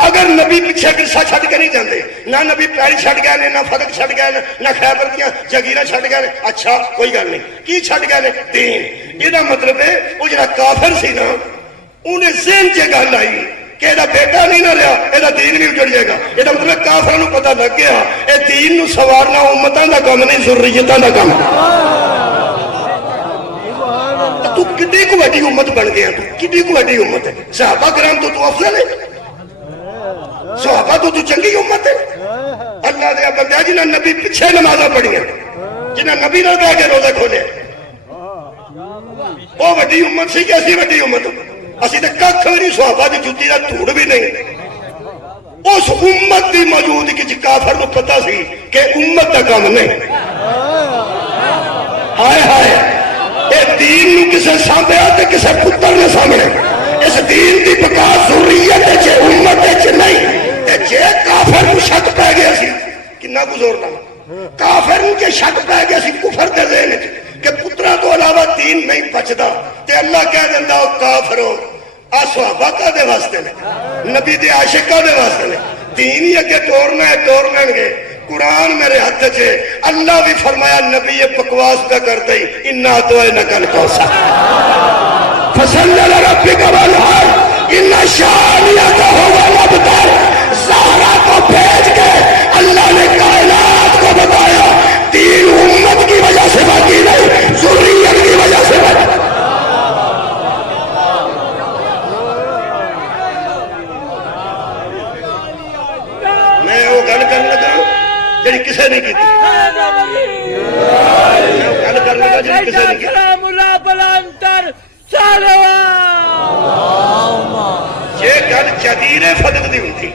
اگر نبی پیچھے گرسا چھڑ کے نہیں جاندے نہ نبی پیاری چھڑ گئے نے نہ فدق چھڑ گئے نہ خیبر دیاں جگیرہ چھڑ گئے اچھا کوئی گل نہیں کی چھڑ گئے نے دین یہ مطلب ہے وہ جڑا کافر سی نا انہیں ذہن چ گل آئی کہ یہ بیٹا نہیں نہ رہا یہ دین بھی اجڑ جائے گا یہ مطلب کافروں کو پتہ لگ گیا یہ دین نو سوارنا امتاں دا کام نہیں ذریتاں دا کام تو کتنی کو بڑی امت بن گیا تو کتنی کو بڑی امت ہے صحابہ کرام تو افضل ہے صحابہ تو چنگی امت ہے اللہ دے بندے جنہاں نبی پیچھے نمازاں پڑھیاں جنہاں نبی نال بیٹھ کے روزے کھولے وہ بڑی امت سی کہ اسی بڑی امت اسی تے ککھ نہیں صحابہ دی جُتی دا دھوڑ بھی نہیں اس امت دی موجودگی وچ کافر نو پتہ سی کہ امت دا کام نہیں ہائے ہائے اے دین نو کسے سامبیا تے کسے پتر نے سامنے اس دین دی بقا ذریت وچ امت وچ نہیں تے جے کافر نو شک پہ گیا سی کنا کو زور لانا کافر نو جے شک پہ گیا سی کفر دے ذہن وچ کہ پترا تو علاوہ دین نہیں بچدا تے اللہ کہہ دیندا او کافرو آ صحابہ کا دے واسطے نے نبی دے عاشق کا دے واسطے نے دین ہی اگے توڑنا ہے توڑ لیں گے قرآن میرے ہاتھ چھے اللہ بھی فرمایا نبی یہ بکواس کا کر دئی انا تو اے نکل کوسا فصل لربک والحال ان شانیہ هو الابتر زہرا کو بھیج کے اللہ نے کائنات کو بتایا دین امت کی وجہ سے باقی نہیں ذریت کی وجہ سے باقی میں وہ گل کرنے لگا جڑی کسے نہیں کیتی میں وہ گل کرنے لگا جڑی کسے نہیں کیتی سلام اللہ بلندر یہ گل جگیر فدق دی ہوتی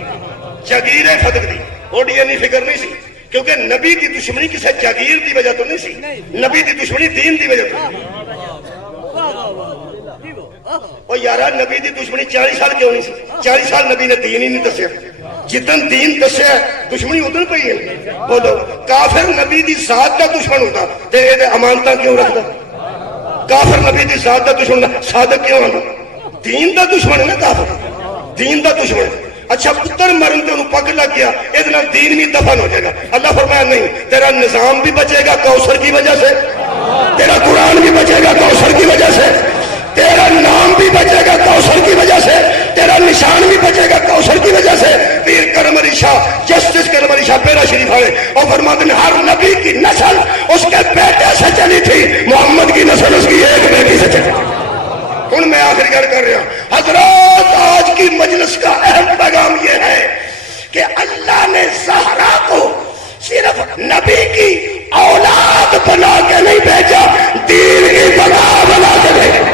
جگیر فدق دی اوڈی نہیں فکر نہیں سی کیونکہ نبی دی دشمنی کسے جگیر دی وجہ تو نہیں سی نبی دی دشمنی دین دی وجہ تو اور یارا نبی دی دشمنی 40 سال کیوں نہیں سی 40 سال نبی نے دین ہی نہیں دسیا جتن دین دسیا دشمنی ادھر پئی ہے بولو کافر نبی دی ذات دا دشمن ہوتا تے اے امانتاں کیوں رکھدا کافر نبی دی ذات دا دشمن صادق کیوں ہوتا دین دا دشمن ہے نا کافر دین دا دشمن اچھا پتر مرن تے انہوں پک لگ گیا ادھر دین بھی دفن ہو جائے گا اللہ فرمایا نہیں تیرا نظام بھی بچے گا کوثر کی وجہ سے تیرا قرآن بھی بچے گا کوثر کی وجہ سے تیرا نام بھی بچے گا کوثر کی وجہ سے تیرا نشان بھی بچے گا کوثر کی وجہ سے. پیر کرم علی شاہ جسٹس کرم علی شاہ بیرا شریف والے اور فرماتے ہیں ہر نبی کی نسل اس کے بیٹے سے چلی تھی, محمد کی نسل اس کی ایک بیٹی سے چلی تھی. ہوں میں آخری گل کر رہا ہوں حضرات, آج کی مجلس کا اہم پیغام یہ ہے کہ اللہ نے زہرا کو صرف نبی کی اولاد بنا کے نہیں بھیجا, دین کی بنا بنا کے بھیجا.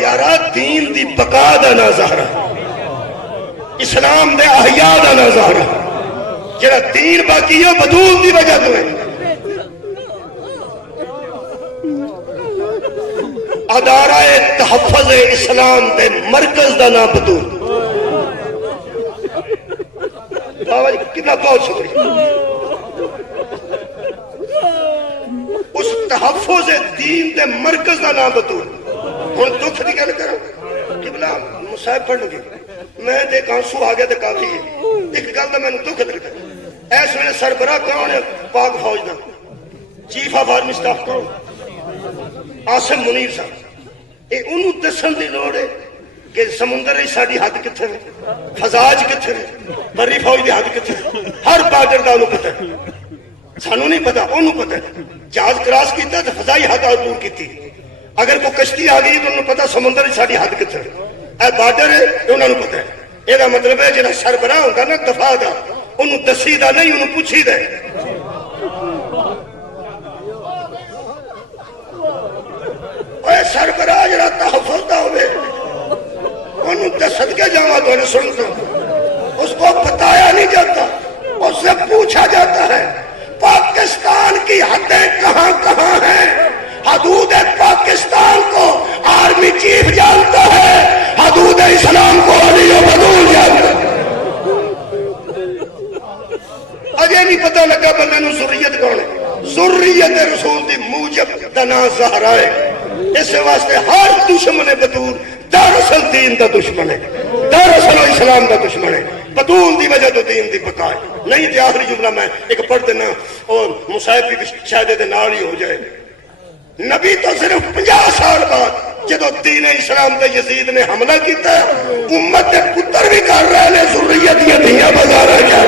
یارا دین دی بقا دا نا زہرا, اسلام دے احیاء دا نا زہرا, جڑا دین باقی ہے بدول دی وجہ تو ہے. ادارہ تحفظ اسلام دے مرکز دا نام بدول. بابا جی کتنا بہت شکریہ. اس تحفظ دین دے مرکز دا نام بدول. ہوں دکھ کی گل کرو قبلہ مصاحب پڑھ گے میں دیکھ آنسو آ گیا تو کافی ہے. ایک گل کا مینوں دکھ لگتا اس ویلے سربراہ کون ہے پاک فوج کا, چیف آف آرمی سٹاف کون, آصم منیر صاحب. یہ انہوں دسن کی لوڑ ہے کہ سمندر ہی ساری حد کتنے ہے, فضاج کتنے ہے, بری فوج کی حد کتنے, ہر بارڈر کا انہوں پتہ ہے. سانوں نہیں پتا, انہوں پتہ ہے. جہاز کراس کیتا تو فضائی حد عبور کی. اگر کوئی کشتی آ گئی تو انہوں پتا سمندر ساری حد کتنے اے بارڈر ہے, انہوں نے پتا ہے. یہ مطلب ہے جہاں سربراہ ہوگا نا دفاع کا, انہوں دسی دا نہیں, انہوں پوچھی دے. اے سربراہ جہاں تحفظ دا ہوئے انہوں دست کے جاؤں تو انہیں سن دو. اس کو بتایا نہیں جاتا, اس سے پوچھا جاتا ہے پاکستان کی حدیں کہاں کہاں ہیں. حدود پاکستان کو آرمی چیف جانتا ہے, حدود اسلام کو علی و بدول جانتا ہے. اجے نہیں پتہ لگا بندے نو ذریت کون ہے. ذریت رسول دی موجب دنا زہرا ہے. اس واسطے ہر دشمن بدول دراصل دین دا دشمن ہے, دراصل اسلام دا دشمن ہے. بدول دی وجہ تو دین دی بقا ہے. نہیں تے آخری جملہ میں ایک پڑھ دینا اور مصاحب بھی شاید دے نال ہی ہو جائے. نبی تو صرف 50 سال بعد جدو دین اسلام تے یزید نے حملہ کیتا ہے, امت کے پتر بھی کر رہے ہیں ذریت یہ دنیا بازار ہے کیا.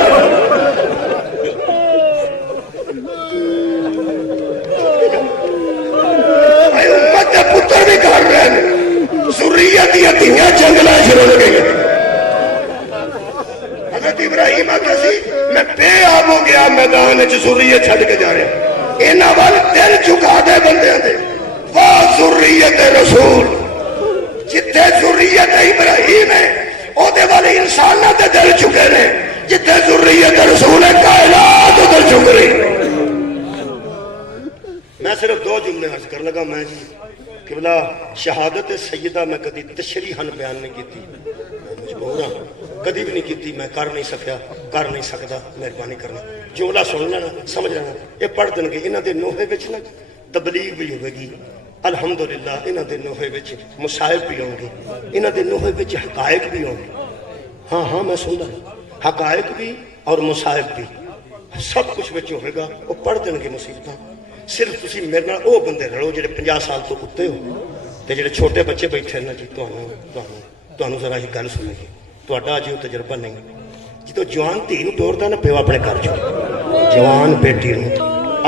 امت کے پتر بھی کر رہے ہیں ذریت یہ دنیا جنگلہ شروع ہو گئی. حضرت ابراہیم آگے سی میں بے آب ہو گیا میدان ذریت چھڑ کے جا رہے ہیں. اینا وال دل چکا دے بندے دے واہ ذریت رسول. جتے ذریت ابراہیم ہے او دے والے انسانہ دے دل چکے نے, جتے ذریت رسول کائنات دل چک رہی. میں صرف 2 جملے عرض کر لگا. میں جی قبلہ شہادت سیدہ میں کدی تشریحاً بیان نہیں کیتی, مجبور ہوں کدی بھی نہیں کیتی. میں کر نہیں سکیا, کر نہیں سکتا, مہربانی کرنا. جملہ سن لینا, سمجھ لینا. یہ پڑھ دیں گے انہاں دے نوحے وچ نا تبلیغ بھی ہوئے گی الحمدللہ. انہاں دے نوحے وچ مصائب بھی ہوں گے, انہاں دے نوحے وچ حقائق بھی ہوں گے. ہاں ہاں میں سن رہا, حقائق بھی اور مصائب بھی سب کچھ وچ ہوئے گا. وہ پڑھ دیں گے مصیبتاں. صرف تسی میرے نال او بندے رلو جڑے 50 سال تو اتے ہو تے جڑے چھوٹے بچے بیٹھے نا جی. تانوں ذرا یہ گل سنائیے, تہاڈا اجے تجربہ نہیں. جدو جوان دھی نوں ٹوردا نا پیو اپنے گھر چوں, جوان بیٹی نوں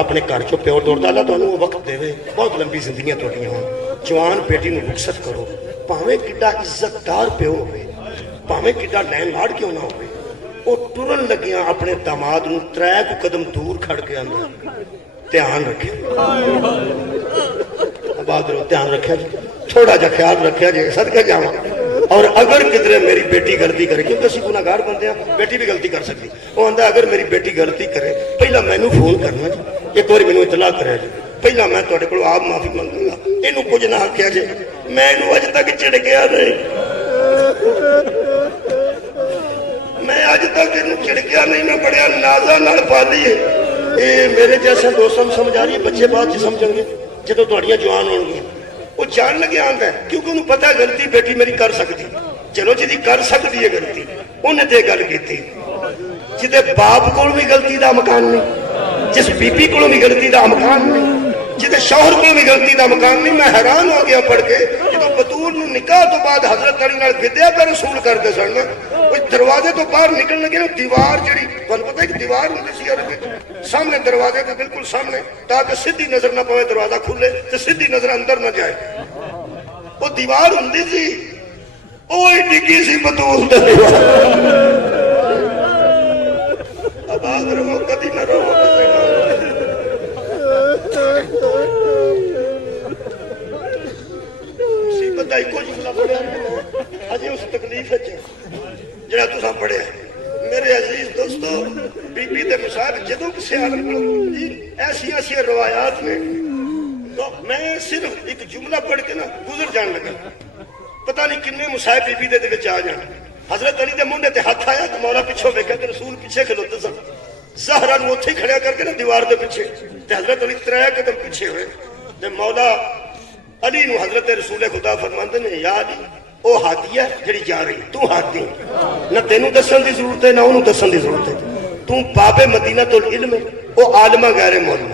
اپنے گھر چوں پیو ٹوردا, اللہ تانوں وہ وقت دے, بہت لمبی زندگیاں تہاڈیاں ہون. جوان بیٹی نوں رخصت کرو, بھاویں کڈا عزت دار پیو ہوے, بھاویں کڈا لین لاڑ کیوں نہ ہوے, وہ ٹرن لگیاں اپنے داماد نوں 3 قدم دور کھڑ کے آندا دھیان رکھے. بہادرو دھیان رکھیا جی, تھوڑا جا خیال رکھیا جی, صدقے جاواں. اور اگر کدھر میری بیٹی غلطی کرے, کیونکہ اسی گناہگار بندے ہیں, بیٹی بھی غلطی کر سکتی. وہ آندا اگر میری بیٹی غلطی کرے پہلا مینوں فون کرنا جی, ایک بار مینوں اطلاع کرے جی, پہلا میں تہاڈے کولوں آپ معافی منگوں گا. اینوں کچھ نہ آکھیا جی, میں اینوں اج تک چڑکیا نہیں, میں اج تک اینوں چڑکیا نہیں. میں بڑیا نازاں نال پالی ہے. اے میرے جیسے دوستوں کو سمجھ آ رہی ہے, بچے بعد چ سمجھیں گے جدوں تہاڈیاں جوان ہون گے. وہ جان لگے آندا ہے کیونکہ انہوں پتہ ہے غلطی بیٹی میری کر سکتی. چلو جی کر سکتی ہے غلطی, انہیں تے گل کیتی. جدے باپ کول بھی غلطی دا مکان نہیں, جس بی بی کولوں بھی غلطی دا مکان نہیں, جیتے شوہر کو بھی غلطی دا مقام نہیں. میں حیران ہو گیا پڑھ کے جدو بطول نکاح تو بعد حضرت علی نال ودیا پہ رسول کرتے سن کوئی دروازے تو باہر نکلن لگے نا دیوار جڑی تمہیں پتہ ہے کہ دیوار ہوتی سی عربی سامنے دروازے کے بالکل سامنے تاکہ سیدھی نظر نہ پوے دروازہ کھلے تو سیدھی نظر اندر نہ جائے. وہ دیوار ہوندی سی اوہ ڈگی سی بطول تے دیوار. آباد رہو کدی نہ رہو مصیبت آئی کو جملہ پڑھیا اجے اس تکلیف جڑا تساں پڑھیا. میرے عزیز دوستو بی بی دے مثال جدوں کسی عالم کو ایسی ایسی روایات میں تو میں صرف ایک جملہ پڑھ کے نا گزر جان لگا. پتہ نہیں کنے مصائب بی بی دے وچ آ جان. حضرت علی دے منڈے تے ہاتھ آیا تو مولا پیچھے ویکھیا تے رسول پیچھے کھلوتے سن. زہرا نو اوتھے کھڑیا کر کے نا دیوار دے پیچھے تے حضرت علی 3 قدم پیچھے ہوئے تے مولا علی نو حضرت رسول خدا فرماندے نے یا علی او ہاتھی ہے جڑی جا رہی تو ہاتھی نہ تینوں دسن دی ضرورت ہے نہ انہوں دسن دی ضرورت ہے. تو باب مدینہ العلم او عالمہ غیر معلوم.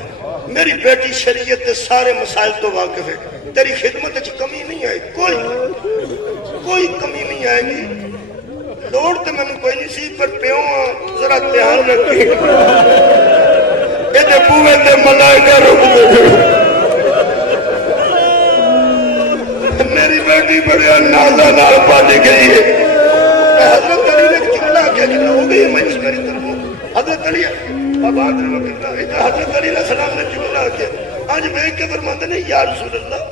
میری بیٹی شریعت کے سارے مسائل تو واقف ہے. تیری خدمت وچ کمی نہیں آئے کوئی کمی نہیں آئے گی. لوڑ تے میں کوئی نہیں سی پر پیوں ذرا دھیان رکھی اے تے بوئے تے ملائکہ رک دے. میری بیٹی بڑے اندازہ نال پالی گئی ہے. حضرت علی نے جملہ کیا کہ ہو گئی منش میری طرف. حضرت علی آباد حضرت علی علیہ السلام نے جملہ کیا آج بیٹھ کے فرماتے نے یا رسول اللہ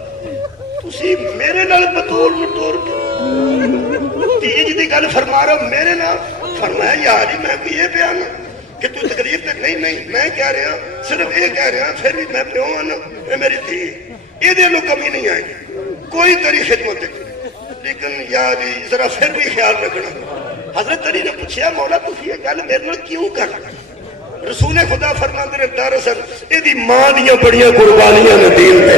تسی میرے نال بطول بطور تیج دی گل فرما رہا میرے نال. فرمایا یا علی میں بھی یہ بیان کہ تو تکلیف تے نہیں میں کہہ رہا صرف یہ کہہ رہا پھر بھی میں پیوں ہوں اے میری تھی یہ دے لو کمی نہیں آئے گی کوئی تیری خدمت ہے لیکن یا علی ذرا پھر بھی خیال رکھنا. حضرت علی نے پوچھا مولا تسی یہ گل میرے نال کیوں کر رہا. رسول خدا فرماندے نے دراصل ایدی ماں دیاں بڑیاں قربانیاں نے دین تے.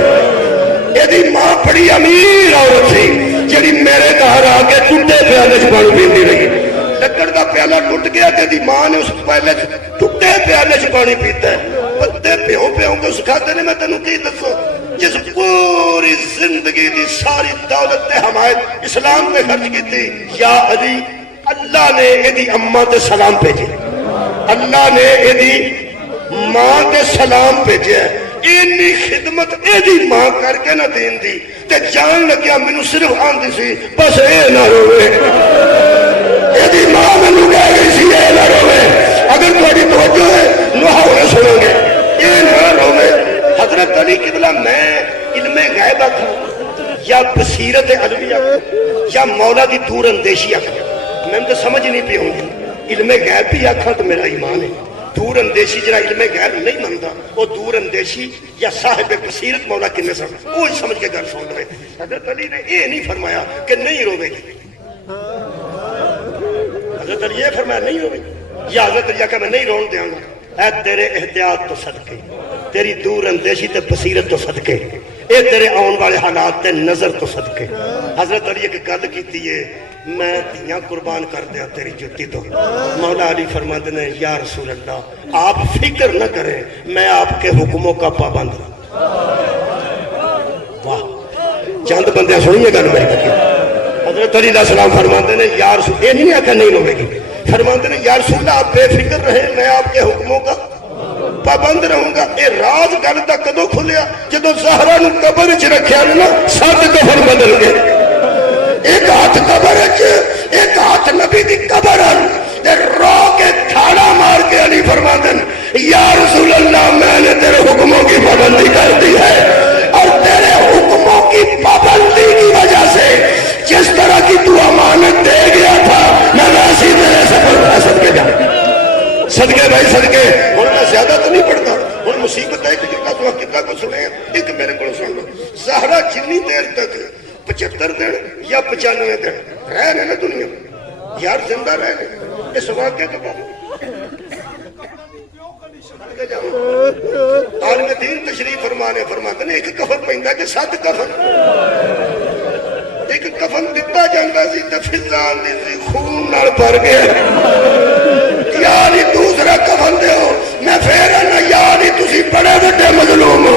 ایدی ماں بڑی امیر عورت سی جڑی میرے گھر آ کے ٹوٹے پیالے چ پانی پیندی رہی. لکڑ دا پیالہ ٹوٹ گیا تے دی ماں نے اس پیالے ٹوٹے پیالے چ پانی پیتا ہے. پتے پیوں کو سکھاتے نے میں تینوں کی دسو جس پوری زندگی دی ساری دولت تے حمایت اسلام پہ خرچ کی تھی. یا علی اللہ نے ایدی اماں تے سلام بھیجے. اللہ نے ایدی ماں تے سلام بھیجے. اینی خدمت ایدی ماں کر کے نہ دین دی تے جان لگیا مینوں صرف آندی سی بس اے نہ روے. ایدی ماں مینوں کہہ گئی سی اے نہ روے. اگر تہاڈی توجہ ہے نوحہ سنو گے اے نہ روے. حضرت علی قبلہ میں علم غیب آکھاں یا بصیرت علمی آکھاں یا مولا دی دور اندیشی آکھاں میں تو سمجھ نہیں پی ہوں گی. علم غیب بھی آکھاں تو میرا ایمان ہے. دور اندیشی جرا علم غیب نہیں منتا وہ دور اندیشی یا صاحب بصیرت مولا کنے سن وہ سمجھ کے گل سن لے. حضرت علی نے یہ نہیں فرمایا کہ نہیں روے گی. حضرت علی یہ فرمایا نہیں روے گی یا حضرت علی کہ میں نہیں رون دیاں گا. اے تیرے احتیاط تو صدقے تیری دور اندیشی تے بصیرت تو صدقے اے تیرے آن والے حالات تے نظر تو صدقے. حضرت علی ایک گل کیتی ہے میں دیاں قربان کر دیا تیری جتی تو. مولا علی فرماتے ہیں یا رسول اللہ آپ فکر نہ کریں میں آپ کے حکموں کا پابند ہوں. واہ چند بندے سنیے گل میری بکی. حضرت علی علیہ السلام فرماتے ہیں یا رسول یہ نہیں آکھا نہیں روے گی. فرماتے ہیں یا رسول اللہ آپ بے فکر رہے میں آپ کے حکموں کا پابند رہوں گا. اے راز گل دا کدو کھلیا جدو زہرا نو قبر وچ رکھیا نا 7 کفن بدل گئے. ایک ہاتھ قبر ایک ہاتھ نبی دی قبر رو کے تھاڑا مار کے علی فرماتے ہیں یا رسول اللہ میں نے تیرے حکموں کی پابندی کر دی ہے اور تیرے حکموں کی پابندی کی وجہ سے جس طرح کی تو امانت دے گیا تھا میں ویسی تیرے سفر صدقے جا صدقے بھائی صدقے. اور میں زیادہ تو نہیں پڑھتا اور مصیبت ہے کہ جتنا تو حقیقت کو سنے ایک میرے کو سن لو. زہرا جتنی دیر تک 75 دن یا 95 دن رہ رہے نا دنیا یار زندہ رہ رہے اس واقعے کے بعد عالم دین تشریف فرماتے ہیں ایک کفن پہندا کہ 7 کفن. ایک کفن دتا جاندا سی تے فضان دی خون نال بھر گیا. یا علی دوسرا کفن دیو میں پھر نہ یا علی تسی بڑے وڈے مظلوم ہو